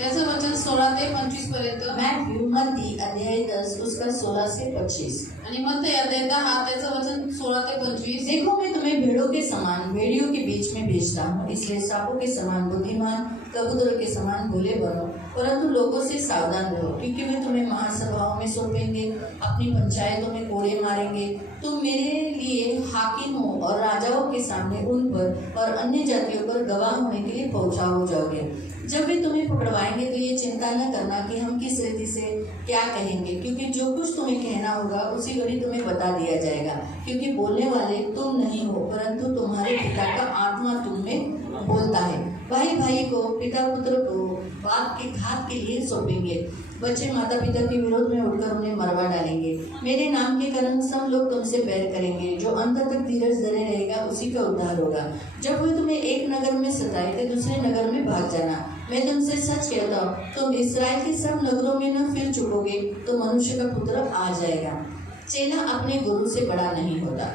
त्याचं वचन 16 ते 25 पर्यंत. मत्ती मत्ती अध्याय 10 उसका 16 से 25। आणि मत्ती अध्याय 10 त्याचं वचन 16 ते 25. देखो मैं तुम्हें भेड़ों के समान भेड़ियों के बीच में भेजता हूँ, इसलिए सांपों के समान बुद्धिमान, कबूतरों के समान भोले बनो, परंतु लोगों से सावधान रहो, क्योंकि वे तुम्हें महासभाओं में सौंपेंगे, अपनी पंचायतों में कोड़े मारेंगे। तुम मेरे लिए हाकिमों और राजाओं के सामने उन पर और अन्य जातियों पर गवाह होने के लिए पहुंचा हो जाओगे। जब वे तुम्हें पकड़वाएंगे तो ये चिंता न करना कि हम किस रीति से क्या कहेंगे, क्योंकि जो कुछ तुम्हें कहना होगा उसी घड़ी तुम्हें बता दिया जाएगा, क्योंकि बोलने वाले तुम नहीं हो, परंतु तुम्हारे पिता का आत्मा तुम में बोलता है। भाई भाई को, पिता पुत्र को बाप के घात के लिए सौंपेंगे, बच्चे माता पिता के विरोध में उठकर उन्हें मरवा डालेंगे। मेरे नाम के कारण सब लोग तुमसे बैर करेंगे, जो अंत तक धीरज धरे रहेगा उसी का उद्धार होगा। जब वे तुम्हें एक नगर में सताए तो दूसरे नगर में भाग जाना। मैं तुमसे सच कहता हूँ, तुम इस्राएल के सब नगरों में न फिर चुकोगे तो मनुष्य का पुत्र आ जाएगा। चेला अपने गुरु से बड़ा नहीं होता,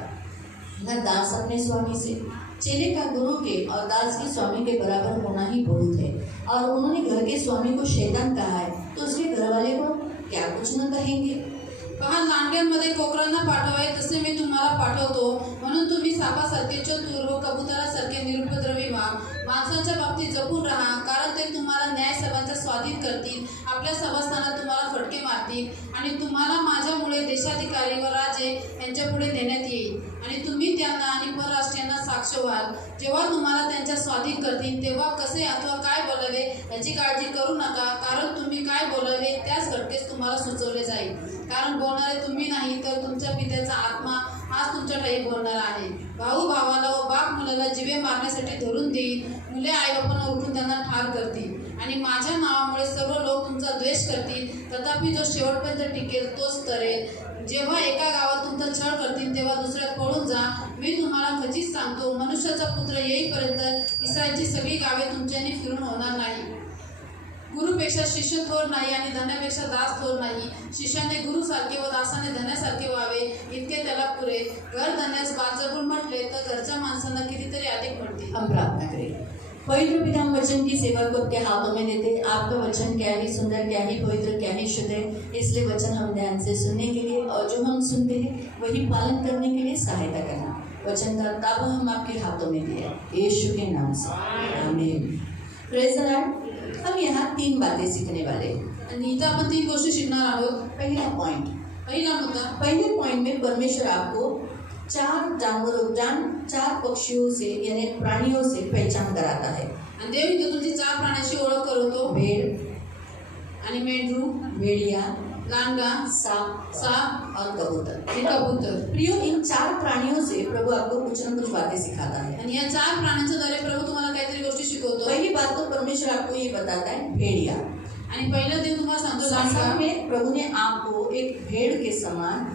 न दास अपने स्वामी से। चेले का गुरु के और दास के स्वामी के बराबर होना ही बहुत है। और उन्होंने घर के स्वामी को शैतान कहा है, तो उसके घर वाले को क्या कुछ न कहेंगे। पहा, लांडग्यांमध्ये कोकरांना पाठवावे तसे मी तुम्हाला पाठवतो, म्हणून तुम्ही सापासारखे चतुर व कबुतरासारखे निरुपद्रवी व्हा। माणसांच्या बाबतीत जपून राहा, कारण ते तुम्हाला न्याय सर्वांच्या स्वाधीन करतील, आपल्या सभास्थानात तुम्हाला फटके मारतील आणि तुम्हाला माझ्यामुळे देशाधिकारी व राजे यांच्यापुढे नेण्यात येईल आणि तुम्ही त्यांना आणि परराष्ट्रीयांना साक्ष व्हाल। जेव्हा तुम्हाला त्यांच्या स्वाधीन करतील तेव्हा कसे अथवा काय बोलावे याची काळजी करू नका, कारण तुम्ही काय बोलावे त्याच घटकेस तुम्हाला सुचवले जाईल, कारण बोलणारे तुम्ही नाही तर तुमच्या पित्याचा आत्मा हाच तुमच्या ठाई बोलणार आहे। भाऊ भावाला व बाप मुलाला जिवे मारण्यासाठी धरून देईल, मुले आईबापांना उठून त्यांना ठार करतील आणि माझ्या नावामुळे सर्व लोक तुमचा द्वेष करतील, तथापि जो शेवटपर्यंत टिकेल तोच तरेल। जेव्हा एका गावात तुमचा छळ करतील तेव्हा दुसऱ्यात पळून जा। मी तुम्हाला खचित सांगतो, मनुष्याचा पुत्र येईपर्यंत इस्रायलची सगळी गावे तुमच्याने फिरून होणार नाही। गुरुपेक्षा शिष्य थोर नाही आणि धन्यापेक्षा दास थोर नाही। शिष्याने गुरुसारखे व दासाने धन्यासारखे व्हावे इतके त्याला पुरे। घर धन्यास बात जपून म्हटले तर घरच्या माणसांना कितीतरी अधिक म्हणतील। हम प्रार्थना करें। पवित्र पिता, हम वचन की सेवा को आपके हाथों में देते। आपका वचन क्या ही सुंदर, क्या ही पवित्र, क्या ही शुद्ध है, इसलिए वचन हम ध्यान से सुनने के लिए और जो हम सुनते हैं वही पालन करने के लिए सहायता करना। वचन का ताबा हम आपके हाथों में दिया, यीशु के नाम से, आमीन। Praise the Lord. हम यहाँ 3 बातें सीखने वाले हैं आणि इथं आपण 3 गोष्टी शिकणार आहोत। पहिला पॉइंट, पहिला मुद्दा, पहले पॉइंट में परमेश्वर आपको 4 पक्षियों से यानी प्राणियों से पहचान कराता है। आणि देव इथं तुमची 4 प्राण्याची ओळख करवतो, भेड़ आणि मेंढरू, भेड़िया, लांडगा, सांप और कबूतर। आणि कबूतर। प्रियो, इन 4 प्राणियों से प्रभु आपको कुछ न कुछ बातें सिखाता है। आणि या 4 प्राण्यांच्या द्वारे प्रभू तुम्हाला काहीतरी गोष्टी शिकवतो। पहली बात तो परमेश्वर आपको ये बताता है, भेड़िया। आणि पहिलं ते तुम्हाला सांगतो संसार लांडगा। में प्रभु ने आपको एक भेड़ के समान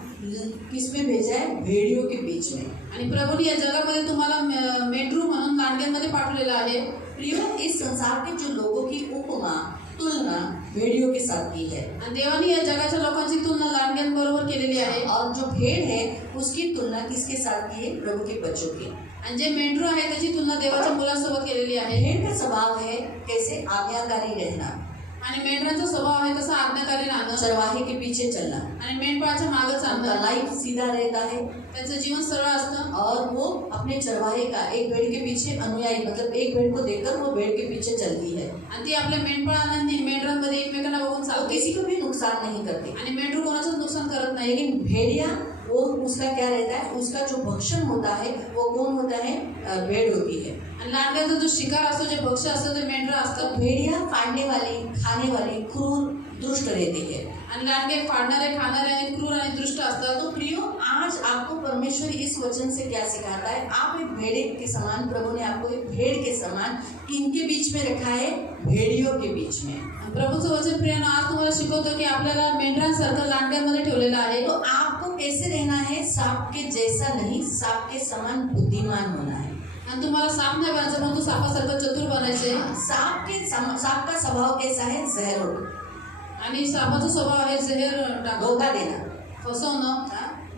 किसमें भेजा है? भेड़ियों के बीच में। आणि प्रभूने या जगामध्ये तुम्हाला मेंढरू म्हणून लांडग्यांमध्ये पाठवलेलं आहे। प्रियो, इस संसार के जो लोगों की उपमा तुलना भेड़ियों के साथ की है, आणि देवाने या जगाच्या लोकांची तुलना लांडग्यांबरोबर केलेली आहे। और जो भेड़ है उसकी तुलना किसके साथ की है? प्रभु के बच्चों की। आणि जे मेंढरू आहे त्याची तुलना देवाच्या मुलासोबत केलेली आहे। भेड़ का स्वभाव है कैसे? आज्ञाकारी रहना, आणि मेंढरांचा स्वभाव आहे तसा आज्ञाकारी राहणं, चरवाहे के पीछे चलना। आणि मेंढपाळाच्या मागे उनका चालणं। लाइफ सीधा रहता है त्यांचं जीवन सरळ असतं और वो अपने चरवाहे का एक भेड़ के पीछे अनुयायी, मतलब एक भेड़ को देखकर वो भेड़ के पीछे चलती है। आणि ती आपल्या मेंढपाळांनी मेंढरांमध्ये एकमेकांना बघून वो चालते किसी को भी नुकसान नहीं करती। आणि मेंढरू कोणाचंच नुकसान करत नाही। लेकिन भेड़िया, वो उसका क्या रहता है? उसका जो भक्षण होता है वो कौन होता है? भेड़ होती है। आणि लांडग्याचा जो शिकार असतो, जे भक्ष्य असतं ते मेंढरं तो असतं। भेड़िया फाड़ने वाली, खाने वाली, क्रूर, दुष्ट रहती है। आणि लांडगे फाडणारे, खाणारे आणि क्रूर आणि दृष्ट असतात। तो प्रियो, आज आपको परमेश्वर इस वचन से क्या सिखाता है? आप एक भेड़े के समान, प्रभु ने आपको एक भेड़ के समान किनके बीच में रखा है? भेड़ियों के बीच में। प्रभूचं वचन प्रियानं आज तुम्हाला शिकवतो की आपल्याला मेंढरांसारखं लांडग्यांमध्ये ठेवलेलं आहे। तो आपको कैसे रहना है? सांप के जैसा नहीं, सांप के समान बुद्धिमान होना है। आणि तुम्हाला साप नाही बनायचं, परंतु सापासारखं चतुर बनायचे। सांप का स्वभाव कैसा है? जहरों, आणि सापाचा स्वभाव आहे जहर टाकणं, धोखा देना, फसवणं,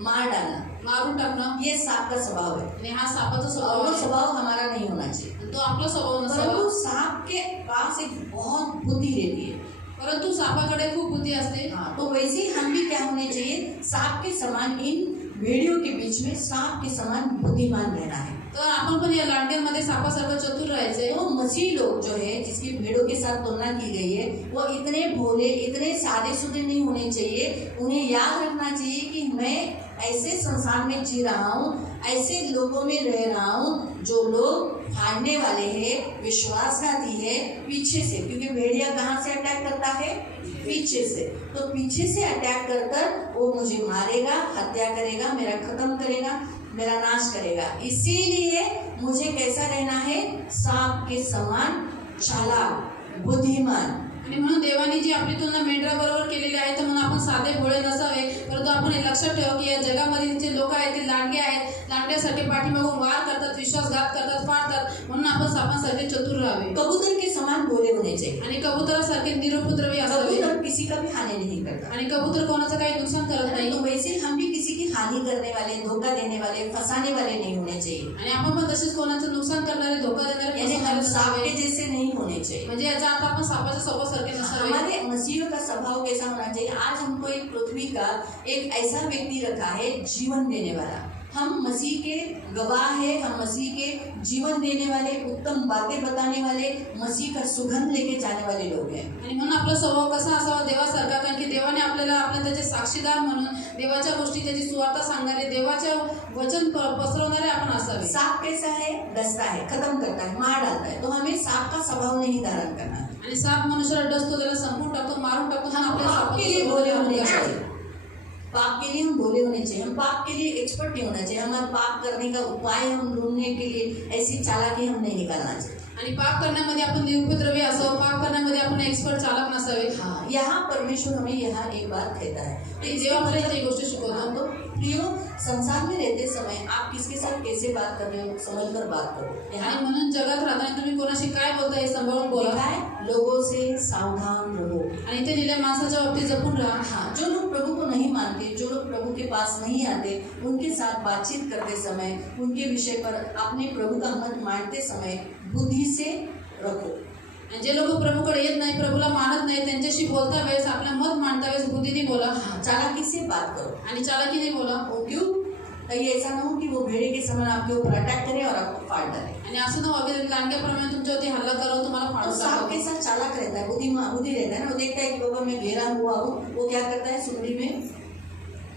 मार डालना, मारून टाकणं। ये सांप का स्वभाव है। आणि हा सापाचा और स्वभाव वो आहे। स्वभाव हमारा नहीं होना चाहिए। तो आपला स्वभाव नसावा. परंतु सांप के पास एक बहुत बुद्धि रहती है. परंतु सापाकडे खूप बुद्धी असते. हाँ, तो वैसे ही हम भी क्या होने चाहिए, सांप के समान इन भेड़ियों के बीच में सांप के समान बुद्धिमान रहना है. तर आपण पण या लांडग्यांमध्ये सापासारखं चतुर राहायचंय. वो मसीह लोग जो है जिसकी भेड़ों के साथ तुलना की गई है, वो इतने भोले इतने सादे सुधे नहीं होने चाहिए. उन्हें याद रखना चाहिए कि मैं ऐसे संसार में जी रहा हूँ, ऐसे लोगों में रह रहा हूँ जो लोग फाड़ने वाले हैं, विश्वासघाती है पीछे से. क्योंकि भेड़िया कहाँ से अटैक करता है, पीछे से. तो पीछे से अटैक कर कर वो मुझे मारेगा, हत्या करेगा, मेरा खत्म करेगा, मेरा नाश करेगा. इसीलिए मुझे कैसा रहना है, सांप के समान चालाक बुद्धिमान. आणि म्हणून देवाने जी आपली तुलना मेंढराबरोबर केलेली आहे तर म्हणून आपण साधे भोळे नसावे. परंतु आपण हे लक्षात ठेवा की या जगामध्ये जे लोक आहेत ते लांडगे आहेत. लांडग्यासाठी पाठीमागून वार करतात, विश्वासघात करतात, फाडतात. म्हणून आपण सापांसारखे चतुर राहावे कबूतर के समान भोले होने चाहिए. आणि कबुतरासारखे निरुपद्रवी असावे. कबूतर किसी का भी हानि नहीं करता. आणि कबूतर कोणाचं काही नुकसान करत नाही. तो वैसे हम भी किसी की हानि करने वाले, धोखा देने वाले, फंसाने वाले नहीं होने चाहिए. आणि आपण पण तसेच कोणाचं नुकसान करणारे, धोका देणारे, यानी हम फसवणारे सांप नसावे. के जैसे नहीं होने चाहिए. म्हणजे याचा अर्थ आपण सापाच्या स्वभावासारखे नसावे. हमारे मसीह का स्वभाव कैसा होना चाहिए. आज हमको एक पृथ्वी का एक ऐसा व्यक्ति रखा है जीवन देने वाला. हम मसीह के गवाह है, हम मसीह के जीवन देने वाले, उत्तम बातें बताने वाले, मसीह का सुगंध लेके जाने वाले लोग हैं. आणि म्हणून आपला स्वभाव कसा असावा देवासारखा. कारण की देवाने आपल्याला त्याचे साक्षीदार म्हणून देवाच्या गोष्टी, त्याची सुवार्ता सांगणारे, देवाच्या वचन पसरवणारे आपण असावे. सांप कैसा है, डसता है, खत्म करता है, मार डालता है. तो हमें सांप का स्वभाव नहीं धारण करना है. आणि साप मनुष्याला डसतो, त्याला संपून टाकतो, मारून टाकतो. हम आपल्या पाप के लिए भोले होने चाहिए. पाप के लिए हम भोले होने चाहिए. हम पाप के लिए एक्सपर्ट नहीं होना चाहिए. हमारा पाप करने का उपाय हम ढूंढने के लिए ऐसी चालाकी हम नहीं निकालना चाहिए. आणि पाप करण्यामध्ये आपण निरुपद्रवी असावं. पाप करण्यामध्ये आपण एक्सपर्ट चालक नसावे. हाँ, यहाँ परमेश्वर हमें यहाँ एक बात कहता है. ते देव आपल्याला ती गोष्ट शिकवतो. तो प्रियो, संसार में रहते समय आप किसके साथ कैसे बात कर रहे हो, समझ कर बात करो. यहाँ आणि म्हणून जगात राहताना तुम्ही कोणाशी काय बोलता हे सांभाळून बोला. लिखा है, लोगों से सावधान रहो. आणि ते लिहिल्या माणसाच्या बाबतीत जपून राहा. हाँ, जो लोग प्रभु को नहीं मानते, जो लोग प्रभु के पास नहीं आते, उनके साथ बातचीत करते समय, उनके विषय पर अपने प्रभु का मत मानते समय बुद्धि से रखो. आणि जे लोक प्रभूकडे येत नाही, प्रभूला मानत नाही, त्यांच्याशी बोलता वेळेस, आपलं मत मांडता वेळेस बुद्धीने बोला. हाँ, चालाकी से बात करो. आणि चालाकीने बोला. वो क्यों? कहीं ऐसा ना हो कि वो भेड़े के समान आपके ऊपर अटैक करे और आपको फाड़ डाले. आणि असं न व्हावं की लांडग्याप्रमाणे तुमच्यावरती हल्ला करावं, तुम्हाला तो फाडून सांप टाकावं. के साथ चालाक रहता है, बुद्धि रहता है ना. वो देखता है कि बाबा मैं घेरा हुआ हूँ, वो क्या करता है, सुंदरी में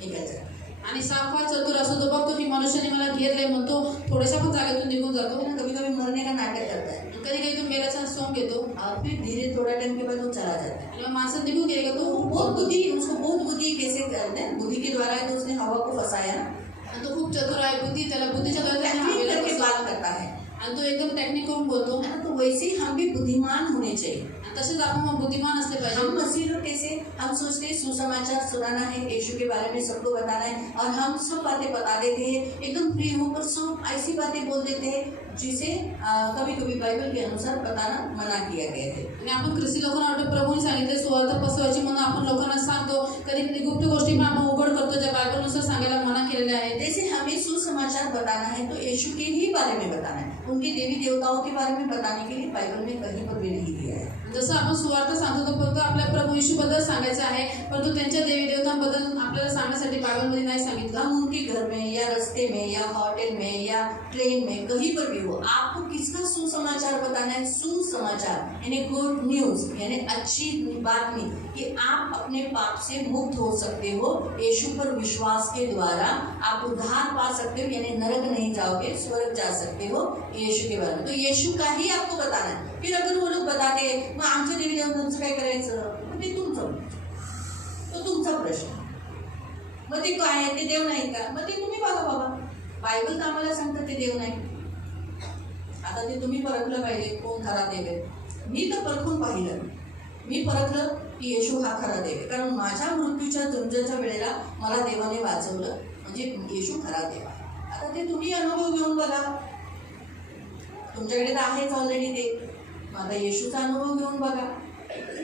निकल जाता है. आणि साप फार चतुर असतो. तो बघतो की मनुष्याने मला घेरले, म्हणतो थोड्याशा पण जागेतून निघून जातो. तो ना कभी कभी मरने का नाटक करता है कधी कधी तो मेल्याचा सोंग घेतो और फिर धीरे थोड़ा टाइम के बाद वो चला जाता है. आणि मग माणसं निघून गेले का तो तो बहुत बुद्धि, उसको बहुत बुद्धि कैसे करते हैं, बुद्धि के द्वारा है. तो उसने हवा को फंसाया ना, आणि तो खूप चतुर आहे. बुद्धी त्याला बुद्धीच्या द्वारे त्याने टेक्निक हवेला करके फसवलं. बात करता है. आणि तो एकदम टेक्निक करून बोलतो. है ना. तो वैसे ही हम भी बुद्धिमान होने चाहिए. आणि तसेच आपण मग बुद्धिमान असले हम पाहिजे. मसीह लोग कैसे, हम सोचते हैं सुसमाचार सुनाना है, यीशु के बारे में सबको बताना है, और हम सब बातें बता देते हैं, एकदम फ्री होकर सब ऐसी बातें बोल देते हैं जिसे कभी कभी बाइबल के अनुसार बताना मना किया गया है. आणि आपण ख्रिस्ती लोकांना वाटतं प्रभूने सांगितले सुवार्थ पसरवायची म्हणून आपण लोकांना सांगतो. कधी कधी गुप्त गोष्टी पण आपण उघड करतो ज्या बायबलनुसार सांगायला मना केलेल्या आहेत. जैसे हमें सुसमाचार बताना है तो यीशु के ही बारे में बताना है. उनके देवी देवताओं के बारे में बताने के लिए बाइबल में कहीं पर भी नहीं दिया है. जसं आपण सुवार्थ सांगतो तो फक्त आपल्या प्रभू येशूबद्दल सांगायचं आहे, परंतु त्यांच्या देवी देवतांबद्दल आपल्याला सांगण्यासाठी बायबलमध्ये नाही सांगितलं. हम उनके घर में या रास्ते में या होटल में या ट्रेन में कहीं पर भी हो, आपको किसका सुसमाचार बताना है. सुसमाचार यानी गुड न्यूज, यानी अच्छी बात नहीं कि आप अपने पाप से मुक्त हो सकते हो. यीशु पर विश्वास के द्वारा आप उद्धार पा सकते हो, यानी नरक नहीं जाओगे, स्वर्ग जा सकते हो यीशु के बारे में. तो यीशु का ही आपको बताना है. फिर अगर वो लोग बताते मग आमच्या देवी देवतांचं काय करायचं, मग ते तुमचा प्रश्न. मग ते काय आहे, ते देव नाही का, मग ते तुम्ही बघा बाबा. बायबल तर आम्हाला सांगतं ते देव नाही. आता ते तुम्ही परखलं पाहिजे कोण खरा देव आहे. मी तर परखून पाहिलं, मी परखलं की येशू हा खरा देव आहे. कारण माझ्या मृत्यूच्या झुंजाच्या वेळेला मला देवाने वाचवलं, म्हणजे येशू खरा देव आहे. आता ते तुम्ही अनुभव घेऊन बघा. तुमच्याकडे तर आहेच ऑलरेडी ते. मग आता येशूचा अनुभव घेऊन बघा.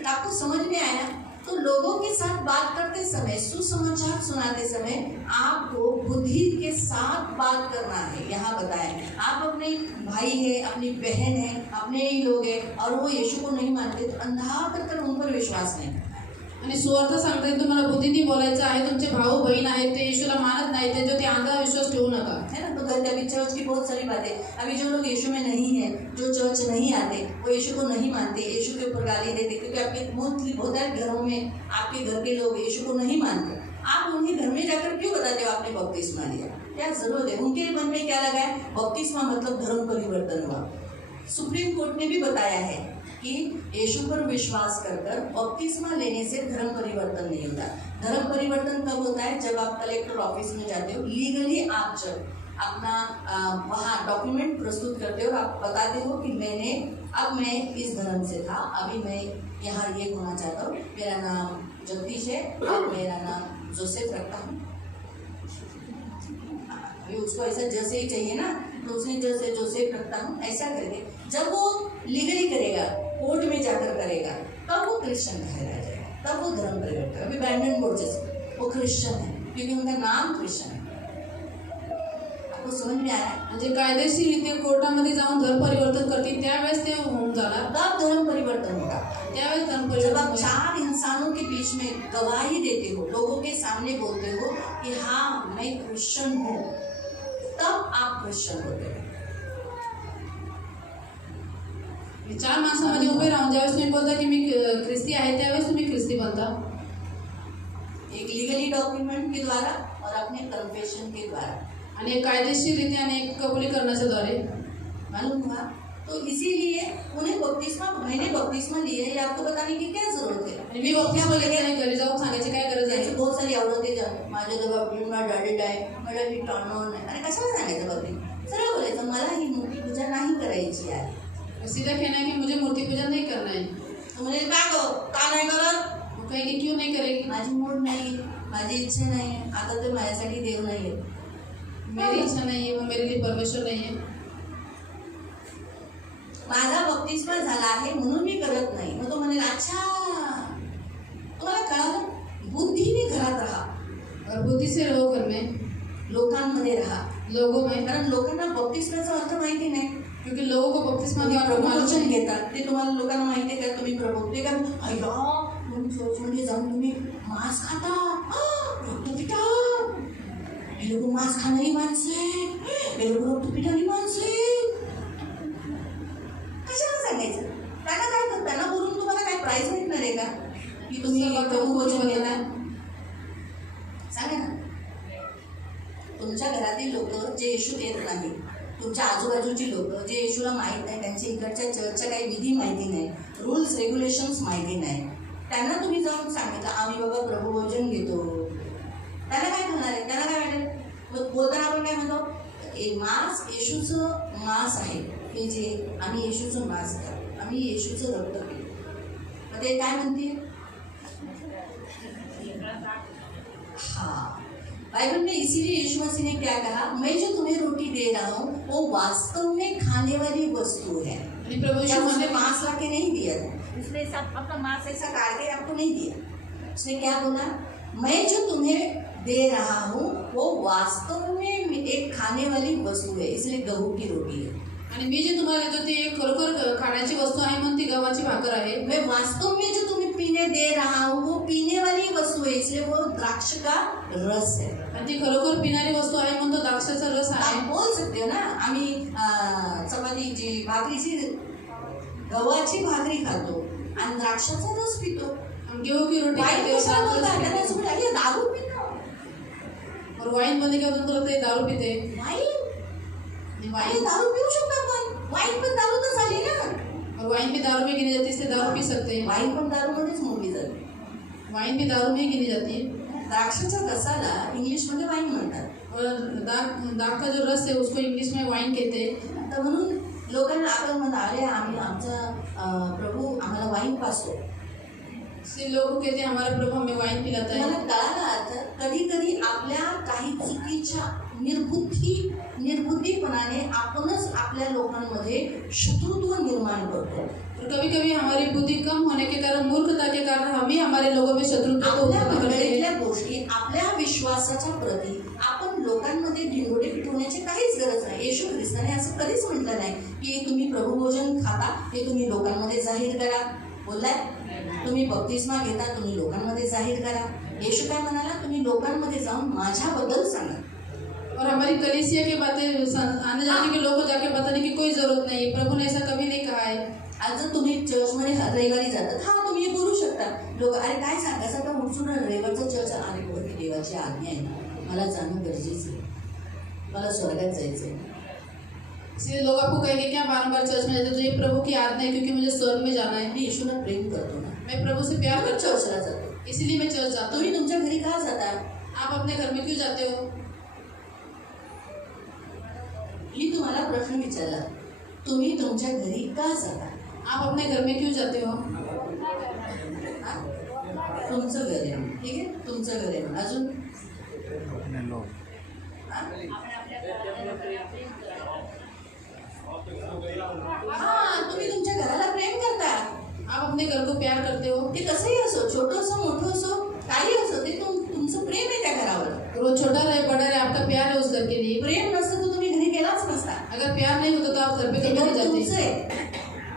आपको समझ में आया तो लोगों के साथ बात करते समय, सुसमाचार सुनाते समय आपको बुद्धि के साथ बात करना है। यहाँ बताएं, आप अपने भाई है, अपनी बहन है, अपने ही लोग है और वो यीशु को नहीं मानते तो अंधा कर उन पर विश्वास नाही। आणि सुवार्थ सांगताय तुम्हाला बुद्धीने बोलायचं आहे, तुमचे भाऊ बहीण आहेत ते येशूला मानत नाही, त्याच्यावर ते अंधा विश्वास ठेवू नका, है ना। तो अभी चर्च की बहुत सारी बातें, अभी जो लोग यीशु में नहीं है, जो चर्च नहीं आते, वो यीशु को नहीं मानते, यीशु के ऊपर गाली देते, क्योंकि आपके बहुत सारे घरों में आपके घर के लोग यीशु को नहीं मानते। आप उन्हें घर में जाकर क्यों बताते हो आपने बपतिस्मा लिया? क्या जरूरत है? उनके मन में क्या लगा है? बपतिस्मा मतलब धर्म परिवर्तन हुआ। सुप्रीम कोर्ट ने भी बताया है कि यीशु पर विश्वास कर बपतिस्मा लेने से धर्म परिवर्तन नहीं होता। धर्म परिवर्तन कब होता है? जब आप कलेक्टर ऑफिस में जाते हो, लीगली आप जब अपना वहाँ डॉक्यूमेंट प्रस्तुत करते हो और आप बताते हो कि मैं इस धर्म से था, अभी मैं यहाँ ये होना चाहता हूँ, मेरा नाम जगदीश है, अब मेरा नाम जोसेफ रखता हूँ। अभी उसको ऐसा जैसे ही चाहिए ना, तो उसने जैसे जोसेफ रखता हूँ ऐसा करके जब वो लीगली करेगा, कोर्ट में जाकर करेगा, तब वो क्रिश्चियन कहलाया जाएगा, तब वो धर्म परिवर्तन। अभी ब्रैंडन बोर्जेस वो क्रिश्चियन है क्योंकि उनका नाम क्रिश्चियन है। आपको समझ में आ रहा है? म्हणजे कायदेशीररित्या कोर्टामध्ये जाऊन धर्म परिवर्तन करतील त्यावेळेस ते होऊन जाणार, तब धर्म परिवर्तन होगा। त्यावेळेस धर्म जब परिवर्तन आप होईल। 4 इंसानों के बीच में गवाही देते हो, लोगों के सामने बोलते हो कि हाँ मैं क्रिश्चियन हूँ, तब आप क्रिश्चियन होते हो। 4 माणसामध्ये उभे राहून ज्यावेळेस तुम्ही बोलता की मी ख्रिस्ती आहे, त्यावेळेस तुम्ही ख्रिस्ती बनता। एक लीगली डॉक्यूमेंट के द्वारा और अपने कन्फेशन के द्वारा, आणि एक कायदेशीररित्या आणि एक कबुलीकरणाच्या द्वारे। मालूम हुआ? तो इसीलिए उन्हें मैंने बपतिस्मा लिया है, ये आपको बताने की क्या जरूरत है? आणि मी बपतिस्मा घेतला नाही, घरी जाऊन सांगायची काय गरज ऐसे आहे? बहुत सारी औरतें जातात, माझ्या जवळ डॅडी आहे, मला ही टॉर्नॉन आहे, अरे कशाला सांगायचं? बघते सरळ बोलायचं, मला ही मूर्ती पूजा नाही करायची आहे। सीधा कहना है कि मुझे मूर्ति पूजन नहीं करना है। तो मुझे का नाही करत? वो कहेगी क्यों नहीं करेगी? माझी मूड नाही, माझी इच्छा नाही, आता ते माझ्यासाठी देव नाही आहे, मेरी इच्छा नहीं है, वो मेरे लिए परमेश्वर नहीं है। माझा बपतिस्मा झाला आहे म्हणून मी करत नाही। मग तो म्हणेल अच्छा तुम्हाला कळालं? बुद्धीने घरात राहा और बुद्धि से रहो घर में, लोकांमध्ये राहा, लोगों में, कारण लोकांना बपतिस्माचा अर्थ माहिती नाही। क्योंकि लोगों को बपतिस्मा तुम्ही का अर्थ मालूम प्रबोधन नहीं। घेतात ते तुम्हाला लोकांना माहिती आहे का? तुम्ही प्रबोधते का? अय्या तुम्ही चर्चमध्ये जाऊन तुम्ही मांस खाता, रक्त पिता, हे लोक मांस खाणारी माणसे, हे लोक रक्त पिणारी माणसे, कशाला सांगायचं? त्यांना बोलून तुम्हाला काय प्राइज भेटणार आहे का की तुम्ही प्रभुवचन घेता? सांगा ना। तुमच्या घरातील लोक जे येशू येत नाही, तुमच्या आजूबाजूची लोक जे येशूला माहीत नाही, त्यांच्या इकडच्या चर्चच्या काही विधी माहिती नाही, रूल्स रेग्युलेशन्स माहिती नाही, त्यांना तुम्ही जाऊन सांगितलं आम्ही बाबा प्रभुभोजन घेतो, त्यांना काय होणार आहे? त्यांना काय वाटेल? मग बोलताना आपण काय म्हणतो? मांस येशूचं मांस आहे, हे जे आम्ही येशूचं मांस खातो, आम्ही येशूचं रक्त पितो, मग ते काय म्हणतील? हाँ, बाइबल में इसीलिए यीशु मसीह ने क्या कहा? मैं जो तुम्हें रोटी दे रहा हूँ वो वास्तव में खाने वाली वस्तु है। आणि प्रभु क्या यीशु उसने मसीह मांस ला के नहीं दिया था, उसने सब अपना मांस ऐसा काट के आपको नहीं दिया। उसने क्या बोला? मैं जो तुम्हें दे रहा हूँ वो वास्तव में एक खाने वाली वस्तु है, इसलिए गहू की रोटी है। आणि मी जे तुम्हाला देतो ती एक खरोखर खाण्याची वस्तू आहे, म्हणून ती गव्हाची भाकर आहे। मैं वास्तव में जो तुम्हें पीने दे रहा हूँ वो पीने वाली वस्तु है, इसलिए वो द्राक्ष का रस है। आणि ती खरोखर पिणारी वस्तू आहे, म्हणून तो द्राक्षाचा रस आहे। आप बोल सकते हो ना, आम्ही चपातीची भाकरीची गव्हाची भाकरी खातो आणि द्राक्षाचा रस पितो। हम गेहूं की रोटी वाइन खाते कशाला और बोलता है? द्राक्ष त्याला असं दारू पितो। और वाइन बनने के बाद उनको लगता है दारू पीते हैं। वाइन वाइन दारू पिऊ शकतो आपण, वाईन पण दारू तर झाली ना, और वाइन भी दारू में गिनी जाती है, इससे दारू पी सकते हैं। वाईन पण दारूमध्येच मोडली जाते। वाइन भी दारू में गिनी जाती है। द्राक्षाच्या रसाला इंग्लिशमध्ये वाईन म्हणतात, और दाग का जो रस है उसको इंग्लिश में वाइन कहते हैं। तर म्हणून लोकांना आपण म्हणा अरे आम्ही आमचा प्रभू आम्हाला वाईन पाजतो, इसलिए लोग कहते हैं हमारा प्रभु हमें वाइन पिलाता है। मला कळालं आता कधी कधी आपल्या काही चुकीच्या निर्बुद्धीपणाने आपणच आपल्या लोकांमध्ये शत्रुत्व निर्माण करतो। कभी कभी हमारी बुद्धि कम होने के कारण, मूर्खता के कारण हम ही हमारे लोगों में शत्रुता को आपल्या उत्पन्न करते हैं। मंडळीतल्या गोष्टी, आपल्या विश्वासाच्या प्रती आपण लोकांमध्ये ढिंडोरे पिटवण्याची काहीच गरज नाही. येशू ख्रिस्ताने असं कधीच म्हटलं नाही की तुम्ही प्रभू भोजन खाता हे तुम्ही लोकांमध्ये जाहीर करा. बोललाय तुम्ही बप्तिस्मा घेता तुम्ही लोकांमध्ये जाहीर करा. येशू काय म्हणाला, तुम्ही लोकांमध्ये जाऊन माझ्याबद्दल सांगा. और हमारी कलीसिया की बातें आने जाने के लोगों को जाके बताने की कोई जरूरत नहीं. प्रभु ने ऐसा कभी नहीं कहा है. आज जर तुम्ही चर्चमध्ये रविवारी जातात, हा तुम्ही हे बोलू शकता. लोक अरे काय सांगायचं आता उठून रविवारचं चर्च, अरे बघ ही देवाची आज्ञा आहे ना, मला जाणं गरजेचं आहे, मला स्वर्गात जायचं आहे. इसलिए लोग आपको कहेंगे क्या बार-बार चर्च में जाते हो? तो ये प्रभु की आज्ञा है क्योंकि मुझे स्वर्ग में जाना है. मी येशूला प्रेम करतो ना, मैं प्रभु से प्यार म्हणून करता हूँ, चर्चला जातो. इसीलिए मैं चर्च जाता हूँ. तुम्ही तुमच्या घरी का जाता? आप अपने घर में क्यों जाते हो? मी तुम्हाला प्रश्न विचारला, तुम्ही तुमच्या घरी का जाता? आप अपने घर में क्यों जाते हो? हा? तुमचं घर आहे, ठीक आहे, तुमचं घर आहे. अजून हा? तुम्ही तुमच्या घराला प्रेम करता. आप अपने घर को प्यार करते हो. ते कसंही असो, छोटं असो मोठं असो, काही असो, ते तुमचं प्रेम आहे त्या घरावर. वो छोटा रहे बड़ा रहे, आपका प्यार है उस घर के लिए. प्रेम नसतं तर तुम्ही घरी गेलाच नसता. अगर प्यार नहीं होता तो आप घर पे ते कभी घर नहीं तुमचं जाते. आहे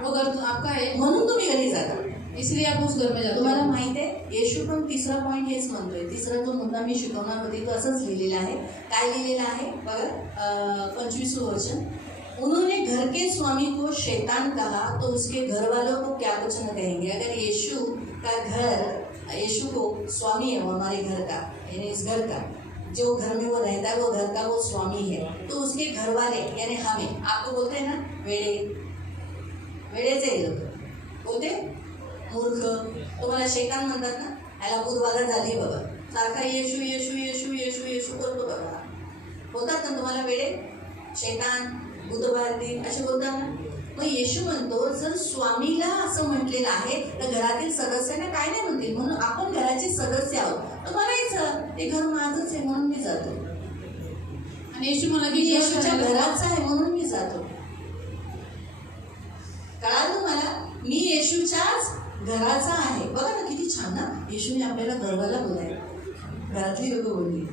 वो घर तो आपका है, म्हणून तुम्ही घरी जाता. इसलिए आप उस घर में जाते तुम्हाला हो. माहित आहे, येशू पण तिसरा पॉईंट हेच म्हणतोय. तिसरा जो मुद्दा मी शिकवणार होती तो असंच लिहिलेला आहे. काय लिहिलेला आहे बघा, 25वें वचन. उन्होंने घर के स्वामी को शैतान कहा तो उसके घर वालों को क्या कुछ न कहेंगे. अगर यीशु का घर, यीशु को स्वामी है वो हमारे घर का, यानी इस घर का, जो घर में वो रहता है वो घर का वो स्वामी है, तो उसके घर वाले यानी हमें, आपको बोलते हैं ना वेड़े, वेळेचे लोक बोलते मूर्ख, तुम्हाला शैतान म्हणतात ना, याला पूर्वाला झाली बाबा, सारखा येशू येशू येशू येशू येशू करतो बाबा, बोलतात ना तुम्हाला वेडे, शैतान, बुधभारती असे बोलतात ना. मग येशू म्हणतो जर स्वामीला असं म्हटलेलं आहे तर घरातील सदस्यांना काय नाही म्हणतील. म्हणून आपण घराचे सदस्य आहोत तर म्हणायचं ते घर माझंच आहे म्हणून मी जातो, आणि येशू मला मी की येशूच्या घराचा आहे म्हणून मी जातो. कळालं तुम्हाला, मी येशूच्याच घराचा आहे. बघा ना किती छान ना, येशूने आपल्याला घरवाला बोलाय, घरातली लोक बोलली.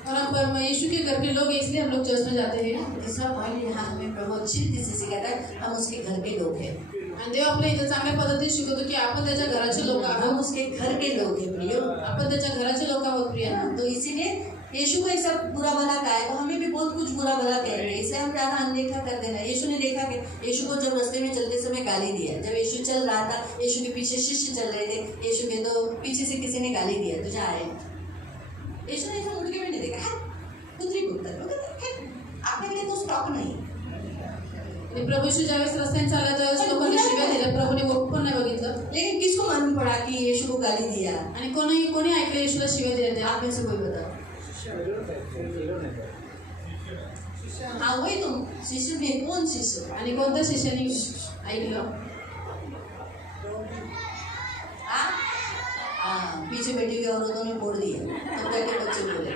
और हम यीशु के घर के लोग, इसलिए हम लोग चर्च में जाते हैं. तीसरा पॉइंट यहाँ हमें प्रभु अच्छी रीति से सिखाता है, हम उसके घर के लोग हैं. आणि देव आपल्या इथं चांगल्या पद्धतीने शिकवतो की आपण त्याच्या घराचे लोक हम आहोत. उसके घर के लोग हैं प्रियो. आपण त्याच्या घराचे लोक आहोत प्रिय. तो इसीलिए यीशु को एक सब बुरा भला कहा है तो हमें भी बहुत कुछ बुरा भला कहेंगे, इसलिए हम ज़्यादा अनदेखा कर देना. यीशु ने देखा कि यीशु को जब रास्ते में चलते समय गाली दिया, जब यीशु चल रहा था, यीशु के पीछे शिष्य चल रहे थे, यीशु के तो पीछे से किसी ने गाली दिया, तुझे आए. यीशु ने ऐसा मुड़ के भी नहीं देखा, कुत्री बोलतात आपल्याकडे तो स्टॉक नाही. आणि प्रभू यीशु ज्यावेळेस रस्त्याने चालला त्यावेळेस लोकांनी शिव्या दिल्या, प्रभूने वो पण नाही बघितलं. लेकिन किसको मालूम पड़ा कि यीशु को गाली दिया? आणि कोणी ऐकलं येशूला शिव्या दिल्या त्या? आप में से कोई बताओ. हाँ वही तुम शिष्य में कौन शिष्य? आणि कोणत्या शिष्याने ऐकलं? हाँ पीछे बैठी हुई औरतों ने फोड़ दिया, तब जाके बच्चे बोले.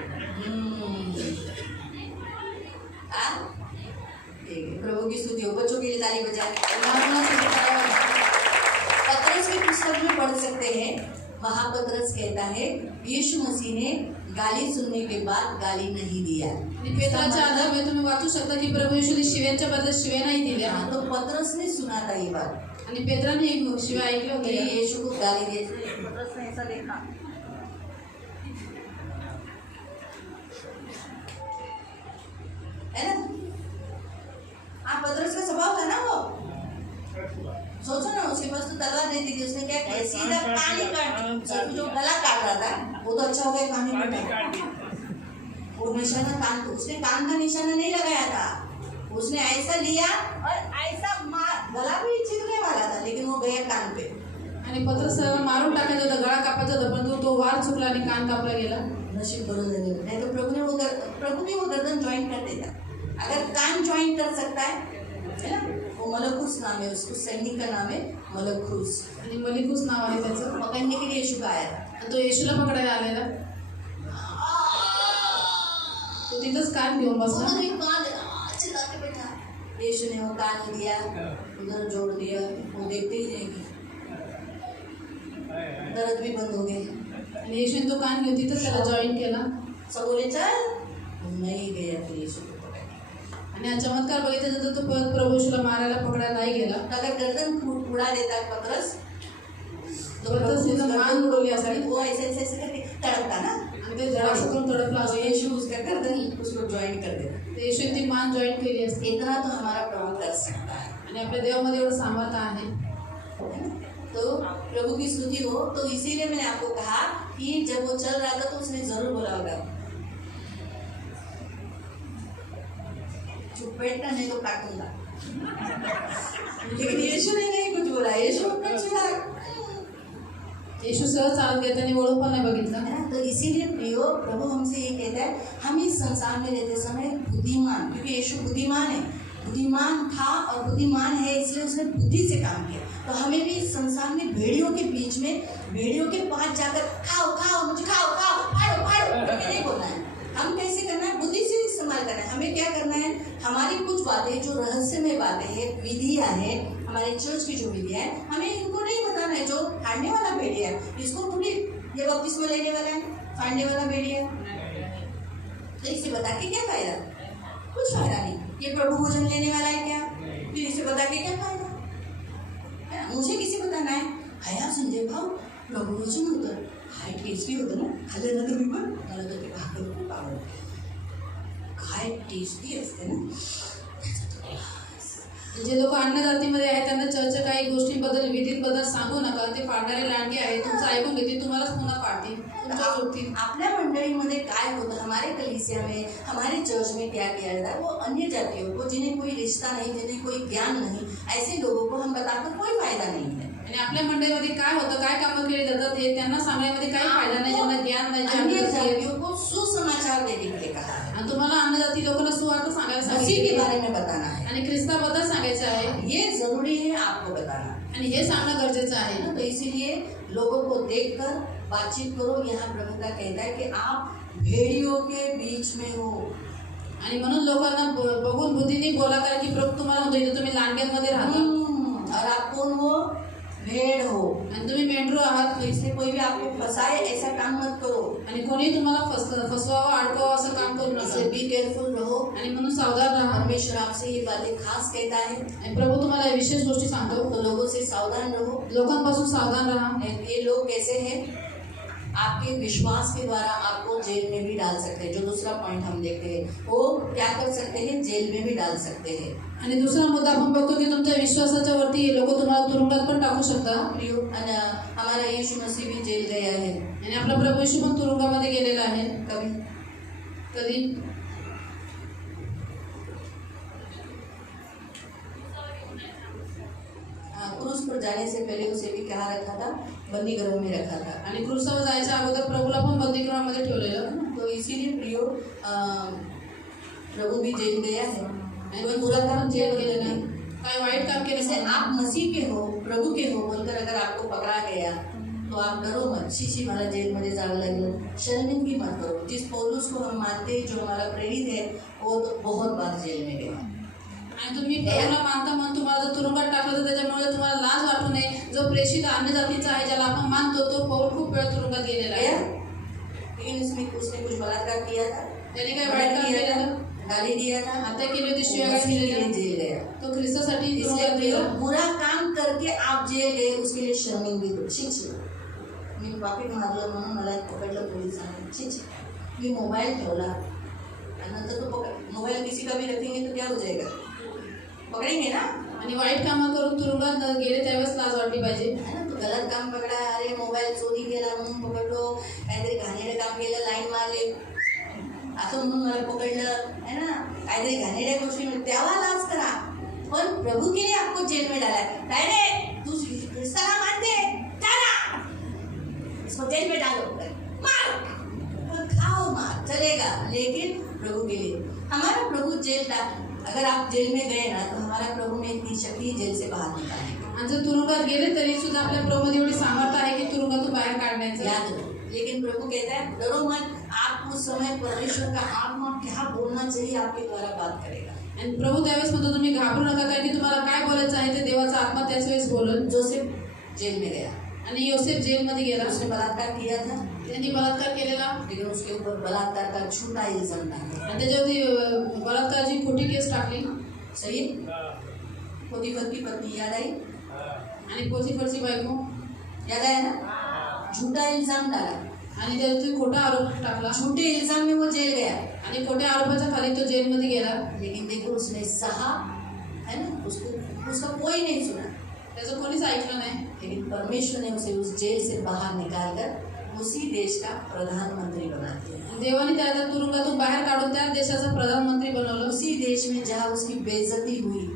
ठीक है, प्रभु की स्तुति हो. बच्चों के लिए ताली बजाएं. पतरस के पुस्तक में पढ़ सकते हैं, महापतरस कहता है यीशु मसीह ने गाली सुनने के बाद गाली नहीं दिया. आणि पेत्राच्या आधारावर तुम्ही वाचू शकता की प्रभू येशूने शिव्यांच्या बदल्यात शिव्या नाही दिल्या. हाँ, तो पतरस ने सुना था ये बात, आणि पेत्राने एक शिव्या ऐकल्या कि होत्या. यीशु को गाली दी. पतरस ने ऐसा देखा. है ना, हाँ पतरस का स्वभाव था ना वो. सोचो ना, उसके पास तो तलवार नहीं थी, उसने क्या किया, सीधा कान ही काट, जो गला काट रहा था वो तो अच्छा हो गया, कान ही काटा. वो निशाना कान, उसने कान का निशाना नहीं लगाया था, उसने ऐसा लिया और ऐसा मार, गला भी छिलने वाला था लेकिन वो गया कान पे. आणि पत्रस मारून टाकायचा होता, गळा कापायचा होता, परंतु तो वार चुकला आणि कान कापला गेला. नशीब बरोबर झालं. नहीं तो प्रभु ने वो गर्दन ज्वाइन कर देता. अगर कान ज्वाइन कर सकता है ना, वो मलखूस नाम है, उसको सैनिक का नाम है मलखूस. आणि मलिकुस नाव आहे त्याचं. पकड़ने के लिए यीशु का आया था. आणि तो येशूला पकडायला आलेला. तो तिथंच कान घेऊन बसला. उन्होंने कान चिल्ला के बैठा. यीशु ने वो कान दिया, उधर जोड़ दिया, वो देखते ही रहेगी, दर्द भी बंद हो गए। आणि येशूने तो कान घेतली तर त्याला जॉईन केला सब बोले चल, नहीं गया फिर यीशु को पकड़। आणि हा चमत्कार बघितल्यानंतर तो परत प्रभू येशूला मारायला पकडायला नाही गेला. अगर गर्दन उड़ा देता पतरस तो पतरस ने तो मान उडवली असती. वो ऐसे ऐसे ऐसे करके तड़पता ना, आणि ते जरा असं करून तडपला तो असता. यीशु उसका गर्दन उसको ज्वाइन कर देता। ते येशूने ती मान जॉईन केली असती. इतना तो हमारा प्रभु कर सकता है। आणि आपल्या देवामध्ये एवढं सामर्थ्य आहे. तो प्रभु की स्तुति हो। तो इसीलिए मैंने आपको कहा कि जब वो चल रहा था तो उसने जरूर बोला होगा चुप बैठना नहीं तो काटूंगा, लेकिन यीशु ने नहीं कुछ बोला। यीशु अपना चला। येशू सहज चालत गेला, त्याने वळून पण नाही बघितलं. तो इसीलिए प्रियो प्रभु हमसे ये कहता है, हम इस संसार में रहते समय बुद्धिमान, क्योंकि यीशु बुद्धिमान है, बुद्धिमान था और बुद्धिमान है, इसलिए उसने बुद्धि से काम किया। तो हमें भी इस संसार में भेड़ियों के बीच में, भेड़ियों के पास जाकर खाओ खाओ मुझे खाओ खाओ फाड़ो फाड़ो करके नहीं बोलना है। हम कैसे करना है? बुद्धि से इस्तेमाल करना है। हमें क्या करना है? हमारी कुछ बातें जो रहस्यमय बातें हैं, विधियाँ हैं, हमारे चर्च की जो विधियाँ है, हमें इनको नहीं बताना है। जो फाड़ने वाला भेड़िया है, इसको थोड़ी ये बपतिस्मा लेने वाला है, फाड़ने वाला भेड़िया है, तो इसे बता के क्या फायदा? कुछ फायदा नहीं। ये प्रभु भोजन लेने वाला है क्या? फिर इसे बता के क्या फायदा? मुझे किसी बताना है हाय संजय भाऊ प्रभु भोजन होतं, हाय टेस्टी होतं ना, खाल्लं ना तुम्ही पण? मला तर ते भाकर खूप आवडते, काय टेस्टी असते ना। जे लोक अन्य जातीमध्ये आहेत त्यांना चर्चच्या काही गोष्टींबद्दल, विधींबद्दल सांगू नका. ते फाडणारे लांडगे आहेत, तुमचं ऐकून घेतील, तुम्हालाच पुन्हा फाडतील, तुमच्या जोडतील. आपल्या मंडळीमध्ये काय होतं, हमारे कलीसिया में, हमारे चर्च में क्या किया जाता है, वो अन्य जातियों को, जिन्हें कोई रिश्ता नहीं, जिन्हें कोई ज्ञान नहीं, ऐसे लोगों को हम बताकर कोई फायदा नहीं है। आणि आपल्या मंडळीमध्ये काय होतं, काय कामं केली जातात, हे त्यांना सांगण्यामध्ये काही फायदा नाही, ज्यांना ज्ञान नाही, अन्य जाणीव नाही. जातियों को सुसमाचार देने के लिए कहा है, आणि तुम्हाला अन्य जाती लोकांना सुवार्ता सांगायला मसीह के सांगितले बारे में बताना है, आणि ख्रिस्ताबद्दल सांगायचं आहे. ये जरूरी है आपको बताना। आणि हे सांगणं गरजेचं आहे. तो इसीलिए लोगों को देखकर बातचीत करो। यहाँ प्रभु का कहता है कि आप भेड़ियों के बीच में हो। आणि म्हणून लोकांना बघून बुद्धीने बोला, कारण की प्रभू तुम्हाला म्हणतो इथे तुम्ही लांडग्यांमध्ये राहता और आप कौन हो? भेड़ हो। आणि तुम्ही मेंढरू आहात. तो इसलिए कोई भी आपको फंसाए ऐसा काम मत करो, आणि कोणी तुम्हाला फसवावं, अडकवावं असं काम करू नका. इसलिए बी केयरफुल रहो। आणि म्हणून सावधान राहा. परमेश्वर आपसे ये बातें खास कहता है, आणि प्रभू तुम्हाला या विशेष गोष्टी सांगतो. तो लोगों से सावधान रहो। लोकांपासून सावधान राहा. ये लोग कैसे हैं? आपके विश्वास के द्वारा आपको जेल में भी डाल सकते हैं। जो दूसरा पॉइंट हम देखते हैं, वो क्या कर सकते हैं? जेल में भी डाल सकते हैं। आणि दुसरा मुद्दा आपण बघतो की तुमच्या विश्वासाच्या वरती लोक तुम्हाला तुरुंगात पण टाकू शकतात. हमारा यीशु मसीह भी जेल गया है, आणि आपला प्रभू येशू पण तुरुंगामध्ये गेलेला आहे. कधी क्रूस पर जाने से पहले उसे भी कहाँ रखा था? बंदी गृह में रखा था। आणि क्रूसावर जायच्या अगोदर प्रभूला पण बंदीगृहामध्ये ठेवलेलं. तो इसीलिए प्रियो प्रभु भी जेल गया है, आणि वो पूरा काम जेल केलं केलं नाही, नहीं। काय वाईट काम केलं जैसे नाही. आप मसीह के हो, प्रभु के हो बोलकर अगर आपको पकड़ा गया तो आप डरो मत, शी मला जेलमध्ये जावं लागलं, शर्मिंदगी मत करो। जिस पौलुस को हम मानते हैं, जो हमारा प्रेरित है, वो तो बहुत बार जेल में गया। आणि तुम्ही प्रभूला मानता म्हणून तुम्हाला जर तुरुंगात टाकलं तर त्याच्यामुळे तुम्हाला लाज वाटू नये. जो प्रेषित अन्य जातीचा आहे, ज्याला आपण मानतो, तो पौल खूप वेळा तुरुंगात गेलेला आहे. लेकिन उसने कुछ बलात्कार किया था, त्याने काय वाईट काम केलं तर गाली दिया था, हत्या केली होती, शिव्या केलेल्या, जेल गया। तो ख्रिस्तासाठी तुरुंगात गेला. बुरा काम करके आप जेल गए, उसके लिए शर्मिंदगी करो। मी पाकिट मारलं म्हणून मला पकडलं पोलिसांनी, छी मी मोबाईल ठेवला आणि नंतर तो मोबाईल किसी का भी रखेंगे तो क्या हो जाएगा? पकड़ेंगे ना। आणि वाईट कामं करून तुरुंगात गेले त्यावेळेस लाज वाटली पाहिजे. है ना, तो गलत काम पकडा, अरे मोबाईल चोरी केला म्हणून पकडलो, काहीतरी घाणेरडं काम केलं, लाईन मारले असं म्हणून मला पकडलं, है ना, काहीतरी घाणेरड्या गोष्टी, त्याला लाज करा। पण प्रभु के लिए आपको जेल में डाला है, नहीं रे तू क्रिस्ताला मानते जाना, इसको जेल में डालो, मार खाओ मार चलेगा, लेकिन प्रभु के लिए। हमारा प्रभु जेल डाल, अगर आप जेल में गए ना तो हमारा प्रभु में इतनी शक्ति जेल से बाहर निकालने। आणि जर तुरुंगात गेले तरी सुद्धा आपल्या प्रभूमध्ये एवढी सामर्थ्य आहे की तुरुंगातून बाहेर काढण्याचं. याद रखो, लेकिन प्रभु कहता है डरो मत, आप उस समय परमेश्वर का आत्मा क्या बोलना चाहिए आपके द्वारा बात करेगा। आणि प्रभू त्यावेळेस म्हणतो तुम्ही घाबरू नका, कारण की तुम्हाला काय बोलायचं आहे ते देवाचा आत्मा त्याच वेळेस बोलल. जोसेफ जेल में गया, आणि योसेफ जेलमध्ये गेला. उसने बलात्कार किया था, त्यांनी बलात्कार केलेला लेकिन उसके ऊपर बलात्कार का झूठा इल्जाम डाला. आणि त्याच्यावरती बलात्काराची खोटी केस टाकली. सही. पोतीफर की पत्नी याद आई, आणि पोतिफरची बायको याद आया ना, झूठा इल्जाम डाला, आणि त्याच्यावरती खोटा आरोप टाकला. झूठे इल्जाम में वो जेल गया, आणि खोट्या आरोपाच्या खाली तो जेलमध्ये गेला. लेकिन देखो उसने सहा, है ना, उसका कोई नहीं सुना, त्याचं कोणीच ऐकलं नाही. लेकिन परमेश्वर ने उसे उस जेल से बाहर निकालकर उसी देश का प्रधानमंत्री बना दिया. देवाने त्याला त्या तुरुंगातून बाहेर काढून त्या देशाचा प्रधानमंत्री बनवलं. उसी देश में जहाँ उसकी बेइज्जती हुई,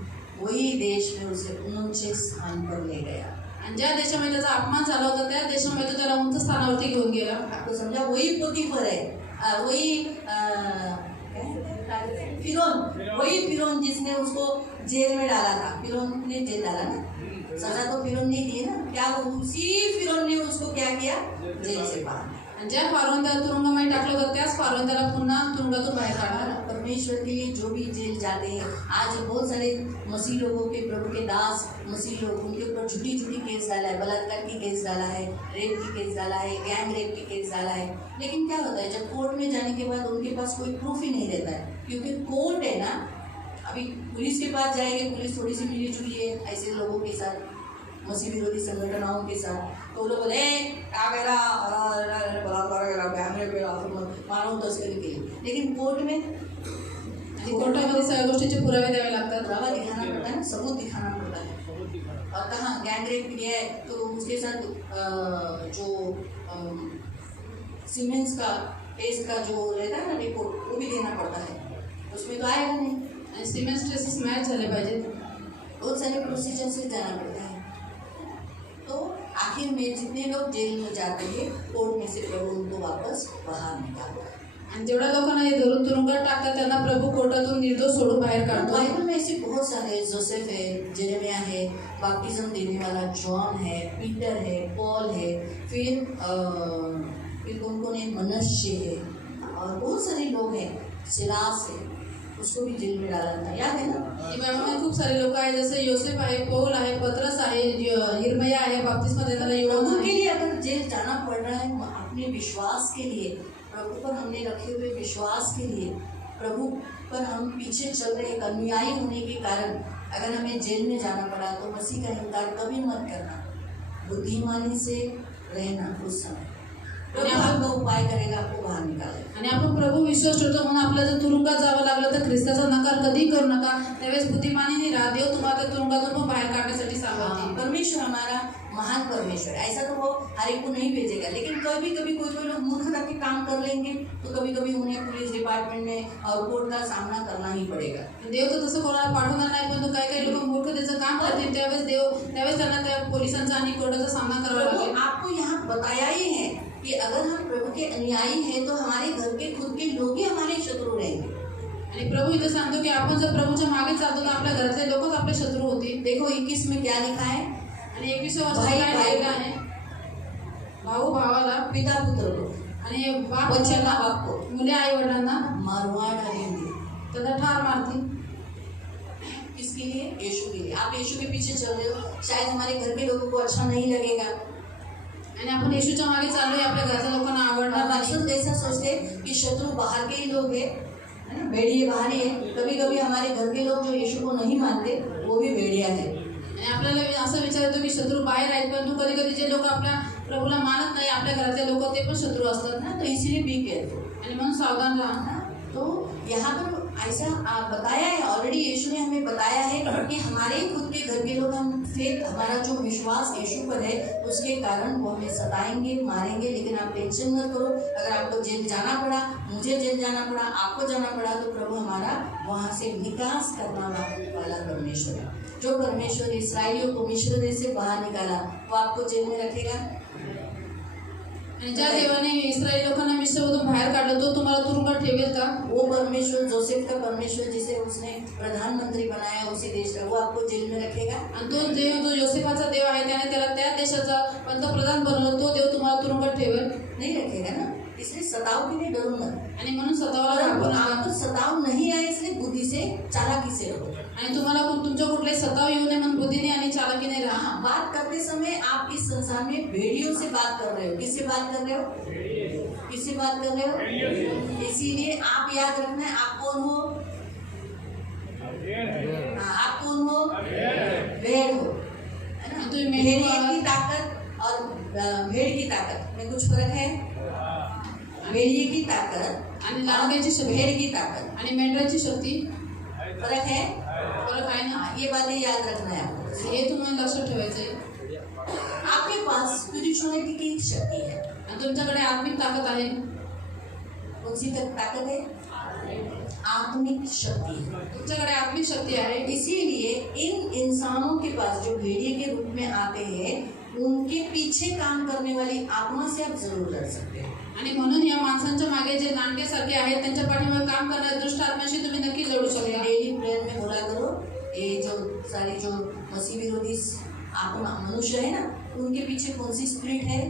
वही देश में उसे ऊंचे स्थान पर ले गया. आणि ज्या देशामध्ये त्याचा अपमान झाला होता त्या देशामध्ये तो त्याला उंच स्थानावरती घेऊन गेला. आपको समझा, वही पोतीफर है, वही फिरौन, वही फिरौन जिसने उसको जेल में डाला था. फिरौन ने जेल डाला ना, सजा तो फिरौन ने दी ना, क्या उसी फिरौन ने उसको क्या किया, जेल से बाहर. आणि ज्या फारोन त्याला तुरुंगामध्ये टाकलं होतं त्याच फारोन त्याला पुन्हा तुरुंगातून बाहेर काढला. परमेश्वर के लिए जो भी जेल जाते हैं, आज बहुत सारे मसीह लोगों के, प्रभु के दास मसीह लोग, उनके ऊपर झूठी झूठी केस डाला है, बलात्कार की केस डाला है, रेप की केस डाला है, गैंग रेप की केस डाला है. लेकिन क्या होता है, जब कोर्ट में जाने के बाद उनके पास कोई प्रूफ ही नहीं रहता है, क्योंकि कोर्ट है ना. अभी पुलिस के पास जाएंगे, पुलिस थोड़ी सी मिली जुली है ऐसे लोगों के साथ, मसीह विरोधी संगठनों के साथ, तो लोग बोले क्या करा, बलात्कार करा, गैंग रेप करा, मानव तस्करी के लिए. लेकिन कोर्ट में कोर्टामध्ये सगळ्या गोष्टीचे पुरावे द्यावे लागतात. पुरावा दिखाना पड़ता है ना, सबूत दिखाना पड़ता है. और कहाँ गैंग रेप किया है तो उसके साथ जो सीमेंस का टेस्ट का जो रहता है ना रिपोर्ट, वो भी देना पड़ता है. उसमें तो आएगा नहीं. आणि सिमेंट टेस्ट मॅच झाले पाहिजेत. बहुत सारे प्रोसीजर से जाना पड़ता है. तो आखिर में जितने लोग जेल में जाते हैं, कोर्ट में से प्रभु उनको वापस बाहर निकालता है. आणि जेवढ्या लोकांना हे धरून तुरुंगात टाकतात त्यांना प्रभू कोर्टातून निर्दोष सोडून बाहेर काढतो. बाइबल में ऐसे बहुत सारे, जोसेफ है, जेरेमिया है, बपतिस्म देने वाला जॉन है, पीटर है, पॉल है, फिर कौन कौन है, मनुष्य है, और बहुत सारे लोग हैं, सिलास है, उसको भी जेल में डाला था, याद है ना. बायबलमध्ये खूप सारे लोक आहेत, जसे योसेफ आहे, पौल आहे, पत्रस आहे, यिर्मया आहे, बपतिस्मा देणारा प्रभु योहान के आहे. लिए अगर जेल जाना पड़ रहा है, अपने विश्वास के लिए, प्रभु पर हमने रखे हुए विश्वास के लिए, प्रभु पर हम पीछे चल रहे एक अनुयायी होने के कारण अगर हमें जेल में जाना पड़ा, तो मसीह का इनकार कभी मत करना, बुद्धिमानी से रहना. उस समय प्रभु आपका उपाय करेगा, आपको बाहर निकालेगा. आणि आपण प्रभू विश्वास ठेवतो म्हणून आपल्याला जर तुरुंगात जावं लागलं तर ख्रिस्ताचा नकार कधी करू नका. त्यावेळेस बुद्धिमानीने राहा, देव तुम्हाला त्या तुरुंगातून पण बाहेर काढण्यासाठी सांगतो. परमेश्वर हमारा महान परमेश्वर, ऐसा तो वो हर एक को नहीं भेजेगा, लेकिन कभी कभी कोई लोग मूर्खता के काम कर लेंगे, तो कभी कभी उन्हें पुलिस डिपार्टमेंट में और कोर्ट का सामना करना ही पड़ेगा. देव तर तसं कोणाला पाठवणार नाही, पण काही काही लोक मूर्खतेचं काम करतील त्यावेळेस त्यांना त्या पोलिसांचा आणि कोर्टाचा सामना करावा प्रभु लागेल. आपको यहाँ बताया ही है कि अगर हम प्रभु के अनुयायी हैं, तो हमारे घर के खुद के लोग ही हमारे शत्रु रहेंगे. आणि प्रभू इथं सांगतो की आपण जर प्रभूच्या मागे चालतो तर आपल्या घरातले लोकच आपले शत्रू होतील. देखो 21 में क्या लिखा है, आणि 21व्या वर्षात काय लिहिलेलं आहे, भाऊ भावाला, पिता पुत्र को, आणि बाप बच्चे मुलाला, माँ बाप को मुले आई वडिलांना मारवाड़ डालेंगे. त्याला ठार मारतील. किसके लिए, यीशु के लिए. आप यीशु के पीछे चल रहे हो, शायद हमारे घर के लोगों को अच्छा नहीं लगेगा, आणि आपण येशूच्या मागे चाललोय, आपल्या घरच्या लोकांना आवडणार हम नाही. अक्सर ऐसा सोचते कि शत्रु बाहर के ही लोग हैं, है ना, भेड़िए बाहर ही है. कभी कभी हमारे घर के लोग जो यीशु को नहीं मानते, वो भी भेड़िया है. आणि आपल्याला असं विचार येतो की शत्रू बाहेर आहेत, परंतु कधी कधी जे लोक आपल्या प्रभूला मानत नाही, आपल्या घरातले लोक, ते पण शत्रू असतात ना. तो इसलिए बी केयरफुल. आणि म्हणून सावधान राहा. तो यहाँ पर ऐसा बताया है, ऑलरेडी यीशु ने हमें बताया है कि हमारे खुद के घर के लोग, हम फेथ, हमारा जो विश्वास यीशु पर है, उसके कारण वो हमें सताएंगे, मारेंगे. लेकिन आप टेंशन मत करो. अगर आपको जेल जाना पड़ा, मुझे जेल जाना पड़ा, आपको जाना पड़ा, तो प्रभु हमारा वहाँ से विकास करना वाला परमेश्वर है. जो परमेश्वर इस्राएलियों को मिस्र देश से बाहर निकाला, वो आपको जेल में रखेगा. आणि ज्या देवाने इस्रायल लोकांना मिस्रमधून बाहेर काढलं, तो तुम्हाला तुरुंगात ठेवेल का? वो परमेश्वर, जोसेफ का परमेश्वर, जिसे उसने प्रधानमंत्री बनाया उसी देश का, वो आपको जेल में रखेगा. आणि तो देव, जो योसेफाचा देव आहे, त्याने त्याला त्या देशाचा पंतप्रधान बनवलं, तो देव तुम्हाला तुरुंगात ठेवेल? नहीं रखेगा ना. इसलिए सताव के लिए डरो मत। आणि म्हणून स्वतःला परंतु घाबरू नका। आपको सताव नहीं आए इसलिए बुद्धि से चालाकी से रहो। आणि तुम्हाला तुमच्या कुठले सताव येऊ नये म्हणून बुद्धीने आणि चालाकीने राहा। हाँ, बात करते समय आप इस संसार में भेड़ियों से बात कर रहे हो। किससे बात कर रहे हो? किससे बात कर रहे हो? इसीलिए आप याद रखना है, आप कौन हो? आप कौन हो? भेड़ हो, है ना? तुम्ही मेंढू भेड़िए आहात। की ताकत और भेड़ की ताकत में कुछ फर्क है? भेड़िए की ताकत आणि लांडग्याची शक्ती भेड़ की ताकत आणि मेंढराची शक्ती फर्क है? फरक आहे ना। हाँ, ये बातें याद रखना है आपको। हे तुम्हाला लक्षात ठेवायचं आहे। आपके पास स्पिरिचुअलिटी की एक शक्ति है। आणि तुमच्याकडे आत्मिक ताकद आहे। कौन सी ताकत है? आत्मिक शक्ति है। तुमच्याकडे आत्मिक शक्ती आहे। इसीलिए इन इंसानों के पास जो भेड़िए के रूप में आते हैं, उनके पीछे काम करने वाली आत्मा से आप जरूर लड़ सकते हो। आणि म्हणून या माणसांच्या मागे जे लांडग्यासारखे आहेत त्यांच्या पाठीमागे काम करणाऱ्या दुष्ट आत्म्याशी तुम्ही नक्की लढू शकता। डेली प्रेयर में बोला करो, ये जो सारे जो मसीह विरोधी आत्मा मनुष्य है ना, उनके पीछे कौन सी स्पिरिट है?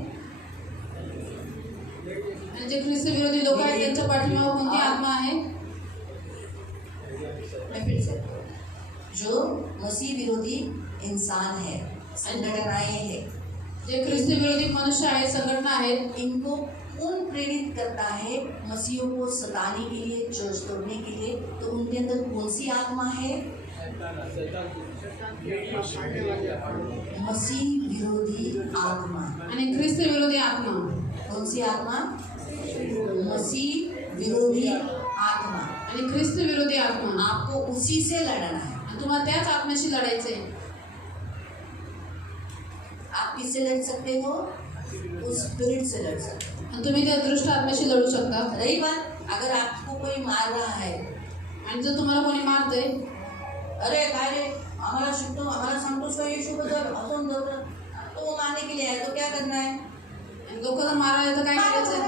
आणि जे ख्रिस्त विरोधी लोक आहेत त्यांच्या पाठीमागे कोणती आत्मा आहे? मैं फिर से जो मसीह विरोधी इंसान है, संगठनाएं है, जे ख्रिस्त विरोधी मनुष्य आहेत, संघटना आहेत, इनको कौन प्रेरित करता है मसीहों को सताने के लिए, चर्च तोड़ने के लिए? तो उनके अंदर कौन सी आत्मा है? मसीह विरोधी आत्मा। आणि ख्रिस्त विरोधी आत्मा। कौन सी आत्मा? मसीह विरोधी आत्मा। आणि ख्रिस्त विरोधी आत्मा। आपको उसी से लड़ना है। आणि तुम्हाला त्याच आत्म्याशी लढायचंय। आप किससे लड़ सकते हो? उस स्पिरिट से लड़ सकते हो। आणि तुम्ही त्या दुष्ट आत्म्याशी लढू शकता। रही बात, अगर आपको कोई मार रहा है, आणि जर तुम्हाला कोणी मारतंय, अरे काय रे, हमारा शुभ हमारा संतोष का यीशु बदल असून तो वो मारने के लिए है, तो क्या करना है? आणि लोक जर मारायला तर काय करायचं?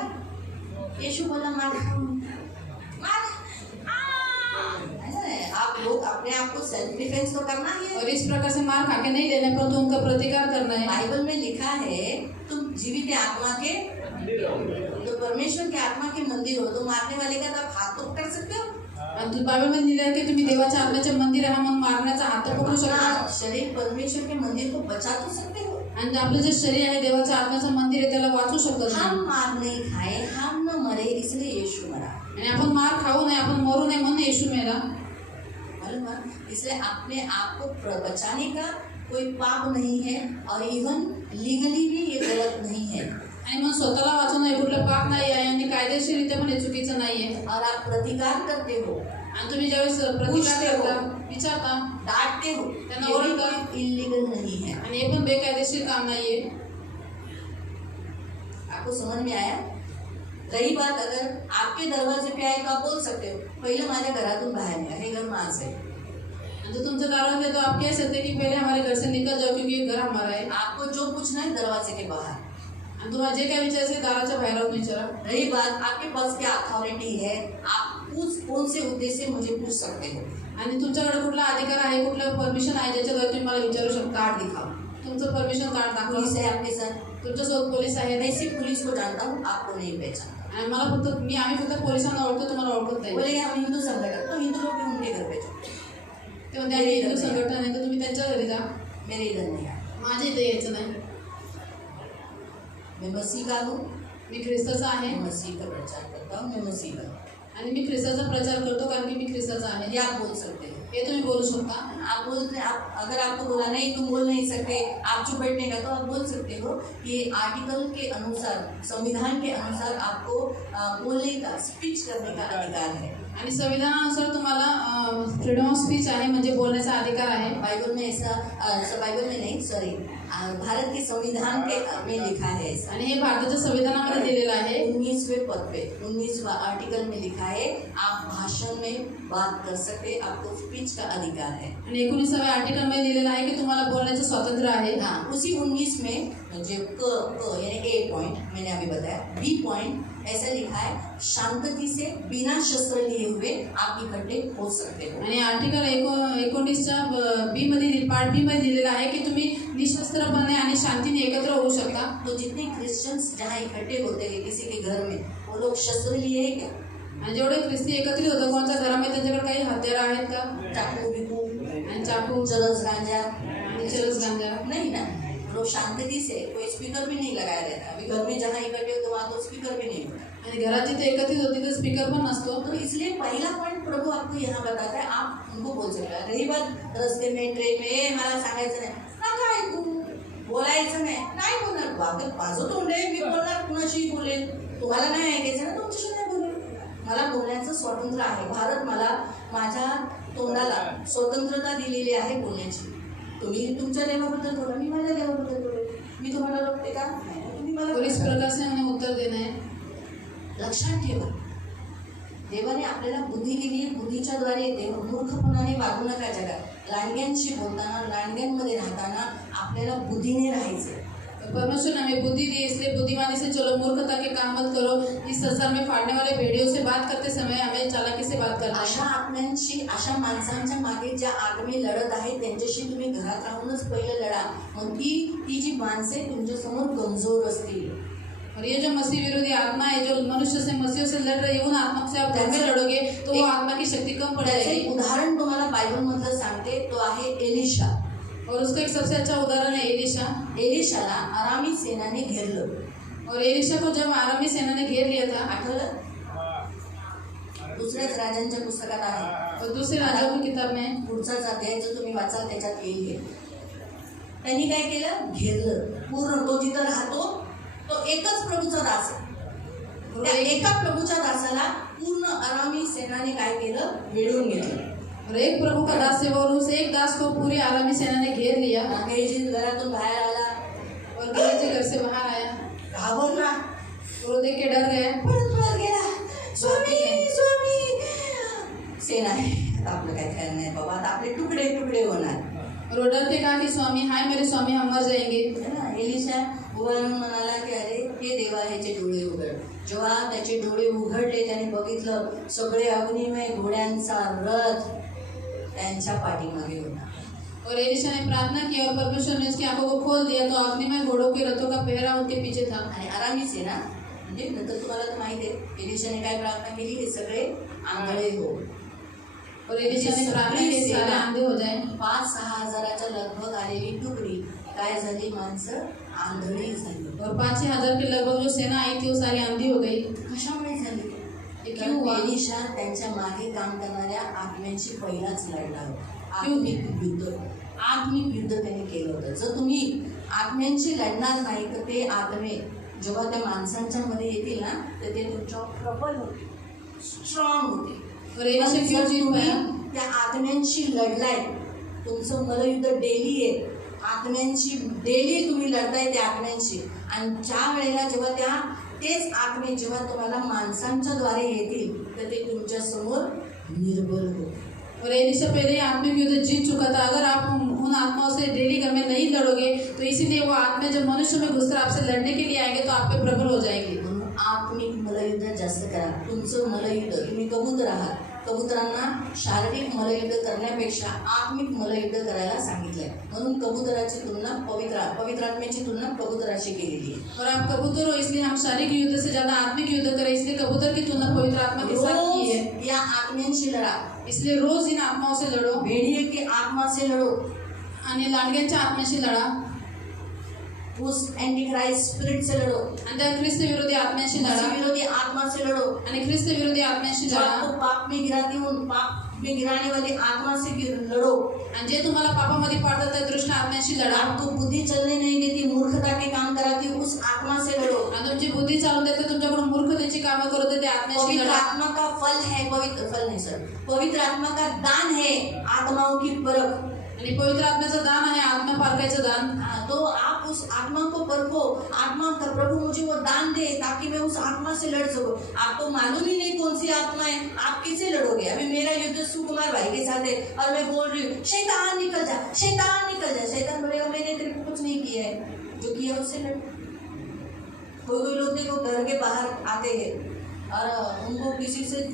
यीशु बोला मार मार। ऐसा है, आप लोग अपने आप को सेल्फ डिफेंस तो करना ही है। और इस प्रकार से मार खाके नहीं देना, परंतु उनका प्रतिकार करना है। बाइबल में लिखा है, तुम जीवित आत्मा के, तो परमेश्वर के आत्मा के मंदिर हो, तो मारने वाले का तो आप हाथ तो पकड़ सकते हो। आणि बायबलमध्ये लिहिलं आहे की तुम्ही देवाच्या आत्म्याचे मंदिर आहे म्हणून मारण्याचा हात तर पकडू शकता। अपना शरीर परमेश्वर के मंदिर को बचा तो सकते हो। आणि आपलं जे शरीर आहे देवाच्या आत्म्याचं मंदिर आहे त्याला वाचू शकतो। हम मार नहीं खाए, हम न मरे, इसलिए यीशु मरा। आणि आपण मार खाऊ नये, आपण मरू नये म्हणून येशू मेला। इसलिए अपने आप को बचाने का कोई पाप नहीं है, और इवन लीगली भी ये गलत नहीं है। आणि मग स्वतःला वाचवणं हे कुठलं पाप नाही आहे आणि कायदेशीररित्या पण हे चुकीचं नाहीये। और आप प्रतिकार करते हो, आणि तुम्ही ज्यावेळेस प्रतिकार करता, विचारता, डांटते हो, त्यांना ये भी ओरडता, कोई इलीगल नहीं है। आणि हे पण बेकायदेशीर काम नाहीये। आपको समझ में आया? रही बात, अगर आपके दरवाजे पे आए तो आप बोल सकते हो, पहले माझ्या घरातून बाहेर निघा, हे घर माझं आहे। जो तुमसे दारों में तो आप कह सकते हैं कि पहले हमारे घर से निकल जाओ क्योंकि ये घर हमारा है। आपको जो पूछना है दरवाजे के बाहर, आणि तुम्हाला जे काय विचारायचं दाराच्या बाहेर राहून विचारा। रही बात, आपके पास क्या अथॉरिटी है, आप उस कौन से उद्देश्य से मुझे पूछ सकते हो। आणि तुमच्याकडे कुठला अधिकार आहे, कुठलं परमिशन आहे ज्याच्याद्वारे तुम्ही मला विचारू शकता। कार्ड दिखाओ, तुमचं परमिशन कार्ड पुलिस दाखवा। है आपके साथ, तुमच्यासोबत पोलीस आहेत। मैं सिर्फ पुलिस को जानता हूँ, आपको नहीं पहचानता। आणि मला फक्त आम्ही फक्त पोलिसांना ओळखतो, तुम्हाला ओळखत नाही। बोलेंगे हम हिंदू संगठन, तो हिंदू लोग भी उनके घर पे जाओ, ते म्हणते आम्ही हिंदू संघटना आहे तर तुम्ही त्यांच्या घरी जा, मेरे इधर नहीं आए। माझ्या इथे यायचं नाही। मैं मसीह का हूँ, मी ख्रिस्ताचा आहे मैं मसीह का प्रचार करता हूँ, मैं मसीह का हूँ। आणि मी ख्रिस्ताचा प्रचार करतो कारण की मी ख्रिस्ताचा आहे। ये आप बोल सकते हो। हे तुम्ही बोलू शकता। आप बोलते, आप अगर आपको बोला नहीं तुम बोल नहीं सकते, आप चुप बैठने का, तो आप बोल सकते हो कि आर्टिकल के अनुसार, संविधान के अनुसार आपको बोलने का, स्पीच करने का अधिकार है। आणि संविधानानुसार तुम्हाला फ्रीडम ऑफ स्पीच आहे, म्हणजे बोलण्याचा अधिकार आहे। बाइबल में ऐसा, बाइबल में नहीं, सॉरी, भारत के संविधान के में लिखा है ऐसा। आणि हे भारताच्या संविधानामध्ये दिलेलं आहे। 19वें पद पे, 19वां आर्टिकल में लिखा है, आप भाषण में बात कर सकते, आपको स्पीच का अधिकार है। आणि 19व्या आर्टिकल मध्ये लिहिलेलं आहे की तुम्हाला बोलण्याचं स्वातंत्र्य आहे। हाँ, उसी 19 में जो क यानी ए पॉइंट मैंने अभी बताया, बी पॉइंट ऐसा लिखा है, शांति से बिना शस्त्र लिए हुए आप इकट्ठे हो सकते हो। आणि आर्टिकल 19च्या बी मध्ये पार्ट बी मध्ये दिलेला आहे की तुम्ही निशस्त्रपणे आणि शांतीने एकत्र होऊ शकता। तो जितने क्रिश्चियंस जहाँ इकट्ठे होते हैं किसी के घर में, वो लोग शस्त्र लिए हैं क्या? आणि जेवढे ख्रिस्ती एकत्रित होतात कोणाच्या घरामध्ये त्यांच्याकडे काही हत्यार आहेत का? चाकू बिकू आणि चाकू, चरस गांजा आणि चरस गांजा नहीं ना। लोग शांति से, कोई स्पीकर भी नहीं लगाया रहता। अभी घर में जहाँ इकट्ठे होते वहाँ तो स्पीकर भी नहीं होता। आणि घरात जिथे एकत्रित होती तर स्पीकर पण नसतो। तो इसलिए पहला पॉइंट प्रभु आपको यहाँ बताता है, आप उनको बोल सकते हैं। रही बात रस्ते में, ट्रेन में, मला सांगायचं नाही, नका ऐकू, बोलायचं नाही बोलणार, माझं तोंड आहे, मी बोलणार, कुणाशी बोलेल, तुम्हाला नाही ऐकायचं ना, तुमच्याशी नाही बोलेल। मला बोलण्याचं स्वातंत्र्य आहे। भारत मला माझ्या तोंडाला स्वतंत्रता दिलेली आहे बोलण्याची। तुम्ही तुमच्या देवाबद्दल बोला, मी माझ्या देवाबद्दल बोलेल, मी तुम्हाला रोखते का? तुम्ही मला और इस प्रकार से हमें उत्तर देना है। लक्षात ठेवा, देवाने आपल्याला बुद्धी दिली आहे, बुद्धीच्या द्वारे देव मूर्खपणाने वागू नका जगात। लांडग्यांशी बोलताना, लांडग्यांमध्ये राहताना आपल्याला बुद्धीने राहायचं। परमेश्वर ने हमें बुद्धि दी, इसलिए बुद्धिमानी से चलो, मूर्खता के काम मत करो। इस संसार में फाड़ने वाले भेड़ियों से बात करते समय हमें चालाकी से बात करना अशा है। आत्म्यांशी, अशा माणसांच्या मागे ज्या आत्मे लढत आहेत त्यांच्याशी तुम्ही घरात राहूनच पहिलं लढा। मग ती जी माणसे तुमच्या समोर कमजोर असतील, और ये जो मसीह विरोधी आत्मा है जो मनुष्य से मसीह से लड़ रही है, उन आत्मा से आप घर में लड़ोगे तो वो आत्मा की शक्ति कम पड़ त्याचे जाएगी। उदाहरण तुम्हाला बायबल मधलं सांगते, तो आहे एलिशा। और उसका एक सबसे अच्छा उदाहरण है एलिशा। एलिशाला अरामी सेनाने घेरलं, और एलिशा को जब आरामी सेना ने घेर लिया था, आठवलं? दुसऱ्याच राजांच्या पुस्तकात आहे, और दूसरे राजाओं की किताब में पुढचाच अध्याय जो तुम्ही वाचाल त्याच्यात येईल। त्यांनी काय केलं? घेरलं पूर्ण। तो जिथं राहतो तो एकच प्रभूचा दास आहे। त्या एका प्रभूच्या दासाला पूर्ण अरामी सेनाने काय केलं? वेढून घेतलं। और एक प्रभु का दास है और उस एक दास को पूरी आरामी सेना ने घेर लिया। गेहजी घरातून बाहेर आला और गेहजी घर से बाहर आया, घाबरला, और वो देख के डर गया, पळत गेला, स्वामी स्वामी। सेना आहे, आता आपलं काय खरं नाही बाबा, आता आपले तुकडे तुकडे होणार। और वो डर के कहा कि स्वामी, हाय मेरे स्वामी, हम मर जाएंगे। है ना? एलिशा उभा राहून म्हणाला की अरे हे देवा, ह्याचे डोळे उघड। जेव्हा त्याचे डोळे उघडले, त्याने बघितलं सगळे अग्निमय घोड्यांचा रथ त्यांच्या पाठीमागे होता। और एलिशा ने प्रार्थना की और परमेश्वर ने उसकी आंखों को खोल दिया, तो अग्निमय घोड़ों के रथों का पहरा उनके पीछे था। आणि आरामी सेना म्हणजे नंतर तुम्हाला तर माहिती आहे एलिशाने काय प्रार्थना केली? हे सगळे आंधळे हो। और एलिशा ने प्रार्थना की सारे अंधे हो जाए। 5-6 हजाराच्या लगभग आलेली टुकडी काय झाली? माणसं आंधळी झाली। और 5-6 हजार के लगभग जो सेना आई थी वो सारी अंधी हो गई। कशामुळे झाली? ये क्यों हुआ? एलिशा त्यांच्या मागे काम करणाऱ्या आत्म्यांशी पहिलाच लढला होता। आत्मिक युद्ध त्याने केलं होतं। जर तुम्ही आत्म्यांशी लढणार नाही तर ते आत्मे जेव्हा त्या माणसांच्या मध्ये येतील ना, तर ते तुमच्यावर प्रबल होते, स्ट्रॉंग होते। और एलिशा क्यों जीत पाया? त्या आत्म्यांशी लढलाय, तुमचं मलयुद्ध डेली आहे, आत्म्यांशी डेली तुम्ही लढताय त्या आत्म्यांशी। आणि ज्या वेळेला जेव्हा तेच आत्मे जेव्हा तुम्हाला माणसांच्या द्वारे येतील तर ते तुमच्या समोर निर्बल होतील। और एलिशा पहले ही आत्मिक युद्ध जीत चुका था। अगर आप उन आत्माओं से डेली घर में नहीं लड़ोगे तो इसीलिए वो आत्मा जब मनुष्य में घुसकर आपसे लड़ने के लिए आएंगे तो आप पे प्रबल हो जाएंगे। म्हणून आत्मिक मलयुद्ध जास्त करा। तुमचं मलयुद्ध, तुम्ही कबूतर आहात, कबुतरांना शारीरिक मलयुद्ध करण्यापेक्षा आत्मिक मलयुद्ध करायला सांगितलंय। म्हणून कबुतराची तुलना पवित्र आत्म्याची तुलना कबुतराशी केलेली आहे। और आप कबूतर हो इसलिए हम शारीरिक युद्ध से ज्यादा आत्मिक युद्ध करें, इसलिए कबूतर की तुलना पवित्र आत्मा के साथ की है। रोज या आत्म्यांशी लढा, इसलिए रोज इन आत्माओं से लड़ो, भेड़िए की आत्मा से लढो, आणि लांडग्यांच्या आत्म्याशी लढा, उस एंटीक्राइस्ट स्पिरिट से लढो, आणि त्या ख्रिस्त विरोधी आत्म्याशी लढा, मसीह विरोधी आत्मा से लढो, आणि ख्रिस्त विरोधी आत्म्याशी जो लढा, आपको पाप में गिराती हूँ, पाप में गिराने वाली आत्मा से लढो। आणि जे तुम्हाला पापामध्ये पाडतात त्या दुष्ट आत्म्याशी लढा, आपको बुद्धि चलने नहीं देती, मूर्खता के काम कराती, उस आत्मा से लढो। आणि तुमची बुद्धी चालून देते, तुमच्याकडून मूर्खतेची कामं करत त्या आत्म्याशी पवित्र लढा। आत्मा का फल है, पवित्र आत्मा का दान है आत्माओं की परख। आणि पवित्र आत्म्याचं दान आहे आत्मा पारखायचं दान। तो आप उस आत्मा को परखो, आत्मा का प्रभु मुझे वो दान दे ताकि मैं उस आत्मा से लड़ सको। आपको मालूम ही नहीं कौन सी आत्मा है, आप किससे लड़ोगे? अभी मेरा युद्ध सुकुमार भाई के साथ है और मैं बोल रही हूँ शैतान निकल जा, शैतान निकल जा। शैतान बोलेगा मैंने तेरे को कुछ नहीं किया है, जो किया उससे लड़। कोई लोग देखो घर के बाहर आते हैं और उनको किसी से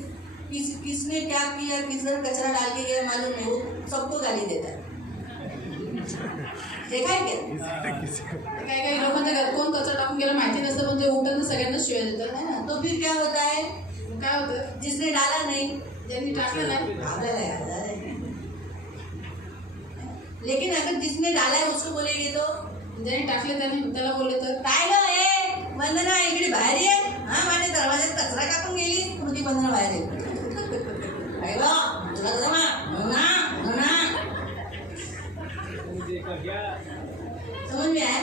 किसने क्या किया, किस घर कचरा डाल के गया मालूम नहीं, वो सबको गाली देता है। देखा है क्या? काही काही लोकांच्या घरात कोण कचरा टाकून गेला माहिती नसतं, पण ते उठून सगळ्यांना शिवाय देतात, है ना? तो फिर क्या होता है? काय होतं? जिसने डाला नहीं, ज्यांनी टाकलं नाही, आदर है। लेकिन अगर जिसने डाला है उसको बोलेंगे तो ज्यांनी टाकले त्याला बोलले तर काय ग ए वंदना इकडे बाहेर ये, हा माझ्या दरवाज्यात कचरा टाकून गेली, तुझी वंदना बाहेर ये, काय ग तुला जमा ना ना, समझ में आया?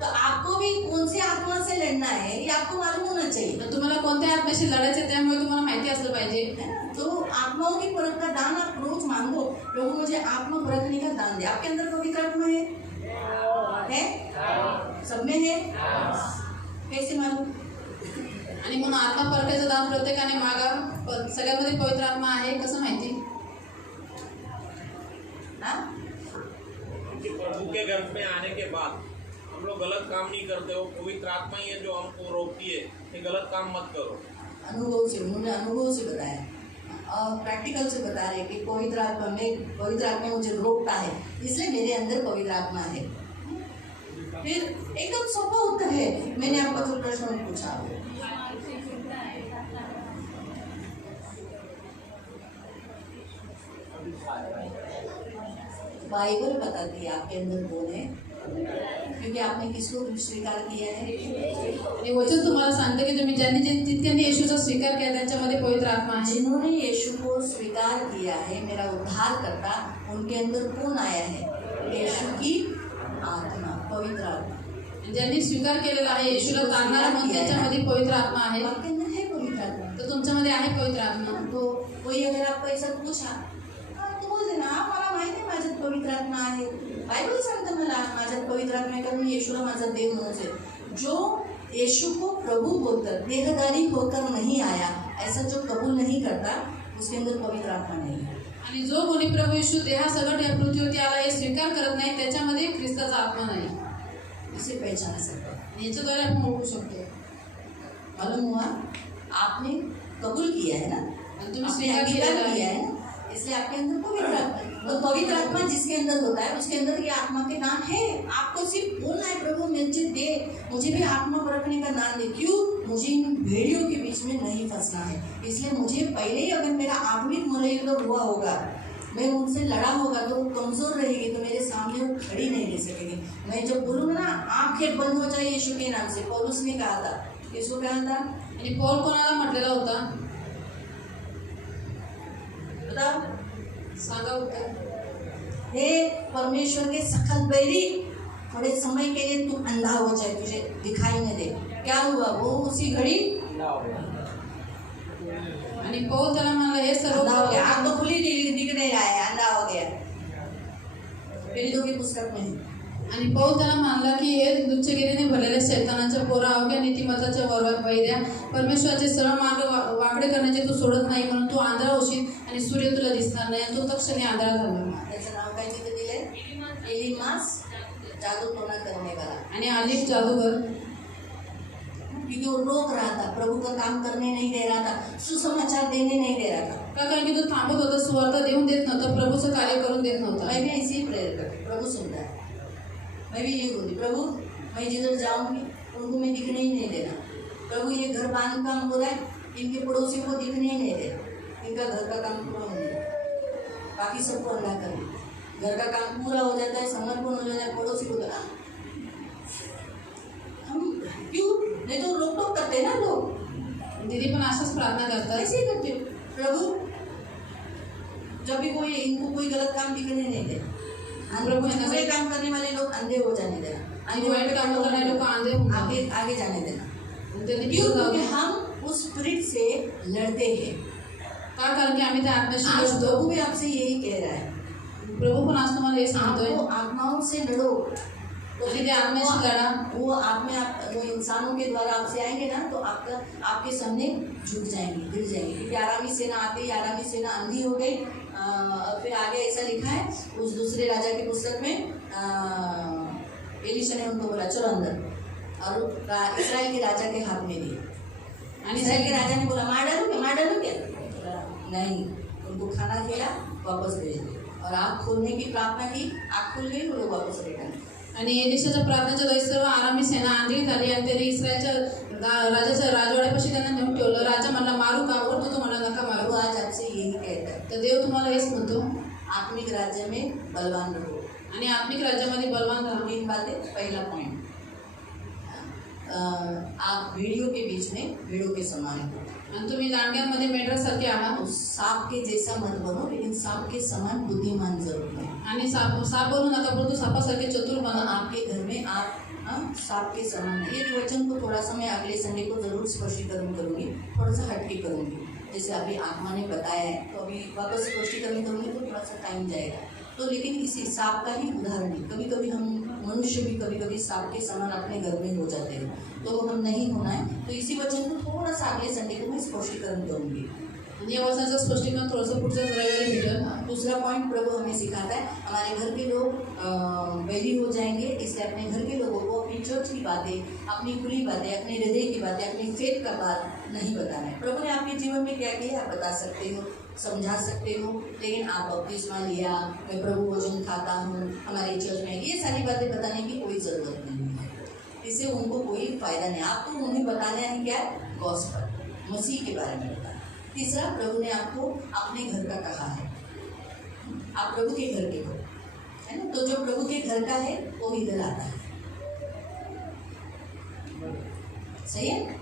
तो आपको भी कौन सी आत्मा से लड़ना है ये आपको मालूम होना चाहिए। तर तुम्हाला कोणत्या आत्म्याशी लढायचे त्यामुळे तुम्हाला माहिती असलं पाहिजे। तो आत्माओं की परख का दान आप रोज मांगो, प्रभु मुझे आत्मा परखने का दान दे। आपके अंदर पवित्र आत्मा है? सब में है? कैसे मालूम? आणि म्हणून आत्मा परखायचं दान प्रत्येकाने मागा। सगळ्यामध्ये पवित्र आत्मा आहे कसं माहिती? प्रभु के घर में आने के बाद हम लोग गलत काम नहीं करते हो, पवित्र आत्मा ही है जो हमको रोकती है कि गलत काम मत करो। अनुभव से, उन्होंने अनुभव से बताया और प्रैक्टिकल से बता रहे कि पवित्र आत्मा मुझे रोकता है, इसलिए मेरे अंदर पवित्र आत्मा है। फिर एकदम सोपा उत्तर है। मैंने आपको जो प्रश्न पूछा, बाइबल बताती है आपके अंदर कौन है, क्योंकि आपने किसको स्वीकार किया है। आणि वचन तुम्हाला सांगते की तुम्ही जितक्यांनी येशूचा स्वीकार केला त्यांच्यामध्ये पवित्र आत्मा आहे। जिन्होंने यीशु को स्वीकार किया है मेरा उद्धारकर्ता, उनके अंदर कौन आया है? यीशु की आत्मा, पवित्र आत्मा। ज्यांनी स्वीकार केलेला आहे येशूला तारणारा मन त्यांच्यामध्ये पवित्र आत्मा आहे। आपके अंदर है पवित्र आत्मा। तर तुमच्यामध्ये आहे पवित्र आत्मा। तो कोई अगर आपको ऐसा पूछा तो बोल देना मला माहिती आहे माझ्यात पवित्र आत्मा आहे, बायबल सांगतं मला माझ्यात पवित्र आत्मा आहे, कारण मी येशूला माझा देव म्हणून आहे। जो यीशु को प्रभु बोलकर देहधारी होकर नहीं आया, ऐसा जो कबूल नहीं करता उसके अंदर पवित्र आत्मा नहीं है। आणि जो कोणी प्रभू येशू देहासकट या पृथ्वीवरती आला हे स्वीकार करत नाही त्याच्यामध्ये ख्रिस्ताचा आत्मा नाही। इसे पहचान सकते हैं। याच्याद्वारे आपण ओळखू शकतो। मालूम हुआ? आपने कबूल किया है ना, आणि तुम्ही आपने स्वीकार अंगीकार केलेला किया आहे है ना, इसलिए आपके अंदर पवित्र आत्मा है। तो पवित्र आत्मा जिसके अंदर होता है उसके अंदर ये आत्मा के दान है। आपको सिर्फ बोलना है प्रभु मुझे दे, मुझे भी आत्मा परखने का दान दे। क्यों? मुझे इन भेड़ियों के बीच में नहीं फंसना है, इसलिए मुझे पहले ही अगर मेरा आत्मिक मनोयुद्ध हुआ होगा, मैं उनसे लड़ा होगा तो वो कमज़ोर रहेगी, तो मेरे सामने वो खड़ी नहीं रह सकेगी। मैं जब बोलूँगा ना आंखें बंद हो जाए यीशु के नाम से, पौलुस ने कहा था, यीशु कहा था, आणि पौल कोणाला म्हटलेला होता? बताओ, सांगा उत्तर। हे परमेश्वर के सखल बैरी, थोड़े समय के लिए तू अंधा हो जाए, तुझे दिखाई न दे। क्या हुआ? वो उसी घड़ी आणि पौल त्याला म्हणाला हे सर्व अंधा हो गया। आँख तो खुली दिख नहीं रहा है, अंधा हो गया। पीड़ितों की पुस्तक में है। आणि पौल त्याला मानला की हे दुच्छगिरीने भरलेल्या शैतानाच्या पोरा अवघ्या नीतिमत्ताच्या वैऱ्या परमेश्वराचे सरळ मार्ग वाकडे करण्याचे तू सोडत नाही, म्हणून तू आंधळा होशील आणि सूर्य तुला दिसणार नाही, आणि तो तक्षणी आंधळा झाला। त्याचं नाव काय तिथे दिलंय? एलिमास, जादूटोना करने वाला। आणि आलिफ जादूगर, क्योंकि वो रोक रहा था, प्रभु का काम करने नहीं दे रहा था, सुसमाचार देने नहीं दे रहा था। का कारण की तो थांबत होता, सुवार्ता देऊन देत नव्हता, प्रभूचं कार्य करून देत नव्हता। मैं भी ऐसे ही प्रेयर करती, प्रभु सुनता है। मैं भी ये बोलती, प्रभु मैं जिधर जाऊंगी उनको मैं दिखने ही नहीं देना। प्रभु ये घर बांध काम हो रहा है, इनके पड़ोसी को दिखने ही नहीं देना, इनका घर का काम पूरा हो जाए, बाकी सबको अंधा कर दे। घर का काम पूरा हो जाता है, समर्पण हो जाता है, पड़ोसी को देना। हम क्यों? नहीं तो रोक टोक करते हैं ना लोग, दीदी पण अशाच प्रार्थना करतात। ऐसे ही करते हो, प्रभु जब भी कोई इनको कोई गलत काम दिखने नहीं दे, प्रभु बुरे काम करने वाले लोग अंधे हो जाने देना, आणि वाईट काम करणारे लोक आंधळे होऊन आगे आगे जाने देना। त्यांनी क्यों? पुढे जाऊ क्योंकि दे। हम उस स्पिरिट से लड़ते हैं। का कारण की आम्ही त्या आत्म्याशी आज लढतो। प्रभु भी आपसे यही कह रहा है, प्रभू पण आज तुम्हाला हे सांगतोय, आपको आत्माओं से लड़ो, तो आणि ते आत्म्याशी लढा. वो आत्मा वो इंसानों के द्वारा आपसे आएंगे ना तो आपके सामने झुक जाएंगे, गिर जाएंगे, क्योंकि आरामी सेना आती, आरामी सेना अंधी हो गई। और फिर आगे ऐसा लिखा है उस दूसरे राजा की पुस्तक में, एलीशा ने उनको बोला चलो अंदर, और इस्राएल के राजा के हाथ में दिए। आणि इस्राएल के राजा ने बोला मार डालूंगे, नहीं, उनको खाना खिला, वापस भेज दिया, और आँख खोलने की प्रार्थना की, आँख खुल गई, वो लोग वापस रिटर्न। आणि एलिशाच्या प्रार्थनेच्या वेळी सर्व आरामी सेना आंधळी झाली आणि त्यांनी इस्रायलच्या राजाच्या राजवाड्यापाशी त्यांना नेऊन ठेवलं. राजा म्हणला मारू का, आवडतो तो म्हणला नका मारू. वो आज आपसे यही कहता है, तर देव तुम्हाला हेच म्हणतो, आत्मिक राज्य में बलवान रहो। आणि आत्मिक राज्यामध्ये बलवान राहा. 3 बातें। पहला पॉइंट, आप भेड़ियों के बीच में भेड़ों के समान हो। आणि तुम्ही लांडग्यांमध्ये मेंढरासारखे आहात. तो सांप के जैसा मत बनो, लेकिन सांप के समान बुद्धिमान जरूर बनो। आणि साप बनू नका, परंतु सापासारखे चतुर बना. आपके घर में आप सांप के समान है। ये वचन को थोड़ा सा मैं अगले संडे को जरूर स्पष्टीकरण करूंगी, थोड़ा सा हटके करूंगी, जैसे अभी आत्मा ने बताया है, तो अभी वापस स्पष्टीकरण करूंगी तो थोड़ा सा टाइम जाएगा। तो लेकिन इसी सांप का ही उदाहरण है, कभी कभी हम मनुष्य भी कभी कभी सांप के समान अपने घर में हो जाते हैं, तो हम नहीं होना है। तो इसी वचन को थोड़ा सा अगले संडे को मैं स्पष्टीकरण करूंगी। आणि या वचनाचं स्पष्टीकरण थोडंसं पुढच्या रविवारी भेटेल. दूसरा पॉइंट, प्रभु हमें सिखाता है हमारे घर के लोग वैली हो जाएंगे, इसलिए अपने घर के लोगों को अपनी चर्च की बातें, अपनी खुली बातें, अपने हृदय की बातें, अपनी फेथ का बात नहीं बताना है। प्रभु ने आपके जीवन में क्या किया आप बता सकते हो, समझा सकते हो, लेकिन आप बपतिस्मा लिया, मैं प्रभु भोजन खाता हूँ, हमारे चर्च में, ये सारी बातें बताने की कोई ज़रूरत नहीं है, इससे उनको कोई फायदा नहीं। आप तो उन्हें बताना है क्या, गॉस्पेल, मसीह के बारे में बताना। तीसरा, प्रभु ने आपको अपने घर का कहा है, आप प्रभु के घर के हो, है ना, तो जो प्रभु के घर का है वो इधर आता है, सही है।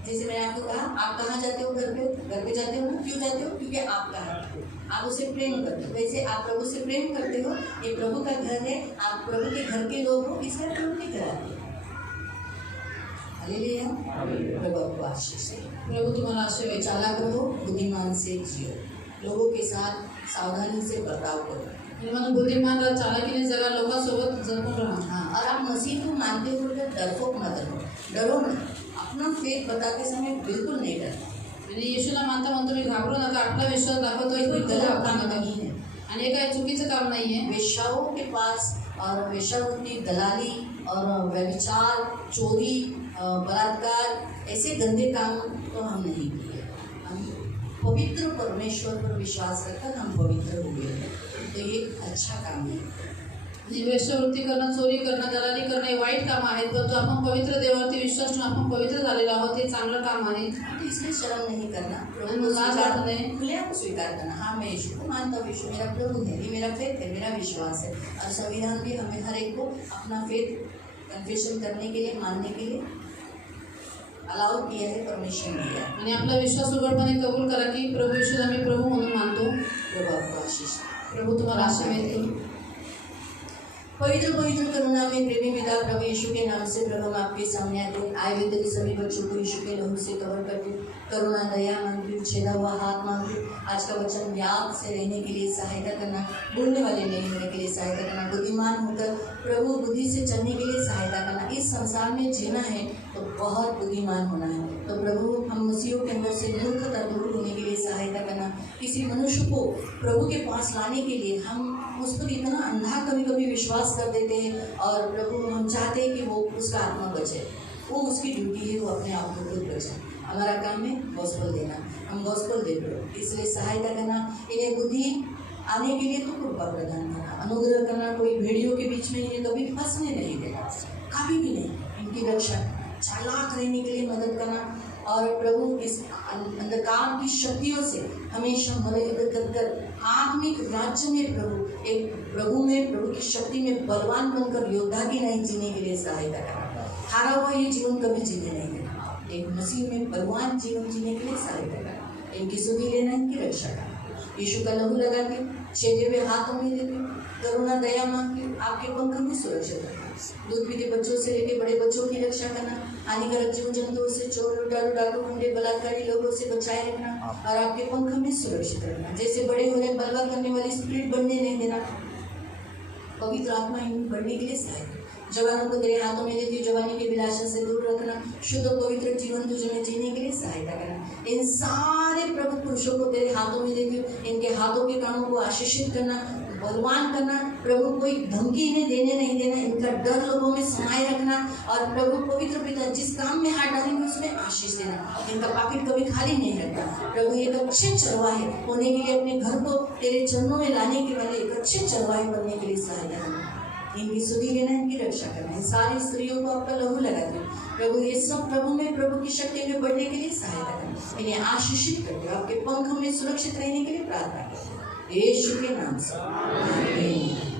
जैसे मैंने आपको कहा, आप कहाँ जाते हो, घर पे जाते हो ना, क्यों जाते हो, क्योंकि आपका है, आप उसे प्रेम करते हो। वैसे आप प्रभु से प्रेम करते हो, ये प्रभु का घर है, आप प्रभु के घर के लोग हो, इसलिए प्रभु के घर आते हो। हालेलुया, प्रभु आपको आशीष दे। प्रभु तुम्हाला आशीर्वाद. चालाक रहो, बुद्धिमान से जियो, लोगों के साथ सावधानी से बर्ताव करो। आणि म्हणून बुद्धिमान राहा, चालाकीने जगा, लोकांसोबत जपून राहा. हाँ, और आप मसीह को मानते हो तो डरपोक मत रहो, डरो ना, अपना फेथ बताते समय बिल्कुल नहीं डरना। आणि येशूला मानता म्हणून तुम्ही घाबरू नका, आपला विश्वास दाखवतो कोई इतकं गलत घाबरू काम नका. नहीं है। आणि हे काही चुकीचं काम नाहीये. वेश्याओं के पास और वेश्याओं की दलाली और व्यभिचार, चोरी, बलात्कार, ऐसे गंदे काम तो हम नहीं किए। हम पवित्र परमेश्वर पर विश्वास रखकर हम पवित्र हुए हैं, तो ये अच्छा काम है। आणि वेश्यावृत्ती करणं, चोरी करणं, दलाली करणं हे वाईट काम आहेत, परंतु आपण पवित्र देवावरती विश्वास ठेवून आपण पवित्र झालेलो आहोत, हे चांगलं काम आहे. तो इसलिए शर्म नहीं करना, प्रभु हम को लाज स्वीकार रखते हैं। खुले को स्वीकार करना। हाँ, मैं यीशु को मानता हूँ, यीशु मेरा प्रभु है, ये मेरा फेथ है, मेरा विश्वास है। और संविधान भी हमें हर एक को अपना फेथ कन्फेशन करने के लिए, मानने के लिए अलाउ किया है, परमिशन दिया है। आणि आपला विश्वास उघडपणे कबूल करा की प्रभू येशूला मी प्रभू म्हणून मानतो. प्रभु आपको आशीष दे। प्रभू तुम्हाला आशीर्वाद देईल. पवित्र पवित्र करुणा में प्रेमी पिता, प्रभु यीशु के नाम से प्रभु हम आपके सामने आते हैं। आए हुए तेरे सभी बच्चों को यीशु के लहू से कवर करते, करुणा दया मांगती हूँ, छेदा हुआ हाथ मांगती हूँ। आज का वचन याद से रहने के लिए सहायता करना, भूलने वाले नहीं होने के लिए सहायता करना, बुद्धिमान होकर प्रभु बुद्धि से चलने के लिए सहायता करना। इस संसार में जीना है तो बहुत बुद्धिमान होना है, तो प्रभु हम मसीहों के अंदर से मूर्खता दूर होने के लिए सहायता करना। किसी मनुष्य को प्रभु के पास लाने के लिए हम उस पर इतना अंधा कभी कभी विश्वास कर देते हैं, और प्रभु हम चाहते हैं कि वो उसका आत्मा बचे, वो उसकी ड्यूटी है, वो अपने आप को खुद बचे। हमारा काम है गॉस्पेल देना, हम गॉस्पेल दे दो, इसलिए सहायता करना, इन्हें बुद्धि आने के लिए तो कृपा प्रदान करना, अनुग्रह करना। कोई भेड़ियों के बीच में इन्हें कभी फंसने नहीं देना, कभी भी नहीं, इनकी रक्षा, चालाक रहने के लिए मदद करना, और प्रभु इस अंधकार की शक्तियों से हमेशा मदद कर आत्मिक राज्य में प्रभु की शक्ति में बलवान बनकर योद्धा की नहीं जीने के लिए सहायता करना। हारा हुआ ये जीवन कभी जीने नहीं देना, एक मसीह में बलवान जीवन जीने के लिए सहायता करना, इनकी सुधि लेना, इनकी रक्षा करना। यीशु का लहू लगा के छेदे हुए हाथों में देते, करुणा दया मांग के आपके पंखों में सुरक्षित रखना। दूध पीते बच्चों से लेकर बड़े बच्चों की रक्षा करना, हानिकारक जीव जंतुओं से, चोर डाकू गुंडे बलात्कारी लोगों से बचाए रखना, और आपके पंख में सुरक्षित रखना। जैसे बड़े हो रहे बलवा करने वाली स्पिरिट बनने नहीं देना, पवित्र आत्मा इनमें बढ़ने के लिए सहायता। जवानों को तेरे हाथों में देती हूँ, जवानी के विलासन से दूर रखना, शुद्ध पवित्र जीवन तुझे में जीने के लिए सहायता करना। इन सारे प्रभु पुरुषों को तेरे हाथों में देती हूँ, इनके हाथों के कामों को आशीषित करना, भगवान करना। प्रभु कोई धमकी इन्हें देने नहीं देना, इनका डर लोगों में समाये रखना। और प्रभु पवित्र पिता जिस काम में हाथ डालेंगे उसमें आशीष देना, इनका पॉकेट कभी खाली नहीं रहता। प्रभु एक अच्छे चरवाहे होने के लिए, अपने घर को तेरे चरणों में लाने के वाले एक अच्छे चरवाहे बनने के लिए सहायता करना। इनकी सुधि लेना, इनकी रक्षा करना। इन सारी स्त्रियों को आपका लहू लगा दो प्रभु, ये सब प्रभु में प्रभु की शक्ति में बढ़ने के लिए सहायता करना। इन्हें आशीषित कर दो, आपके पंखों में सुरक्षित रहने के लिए प्रार्थना करो यीशु के नाम से। आमीन।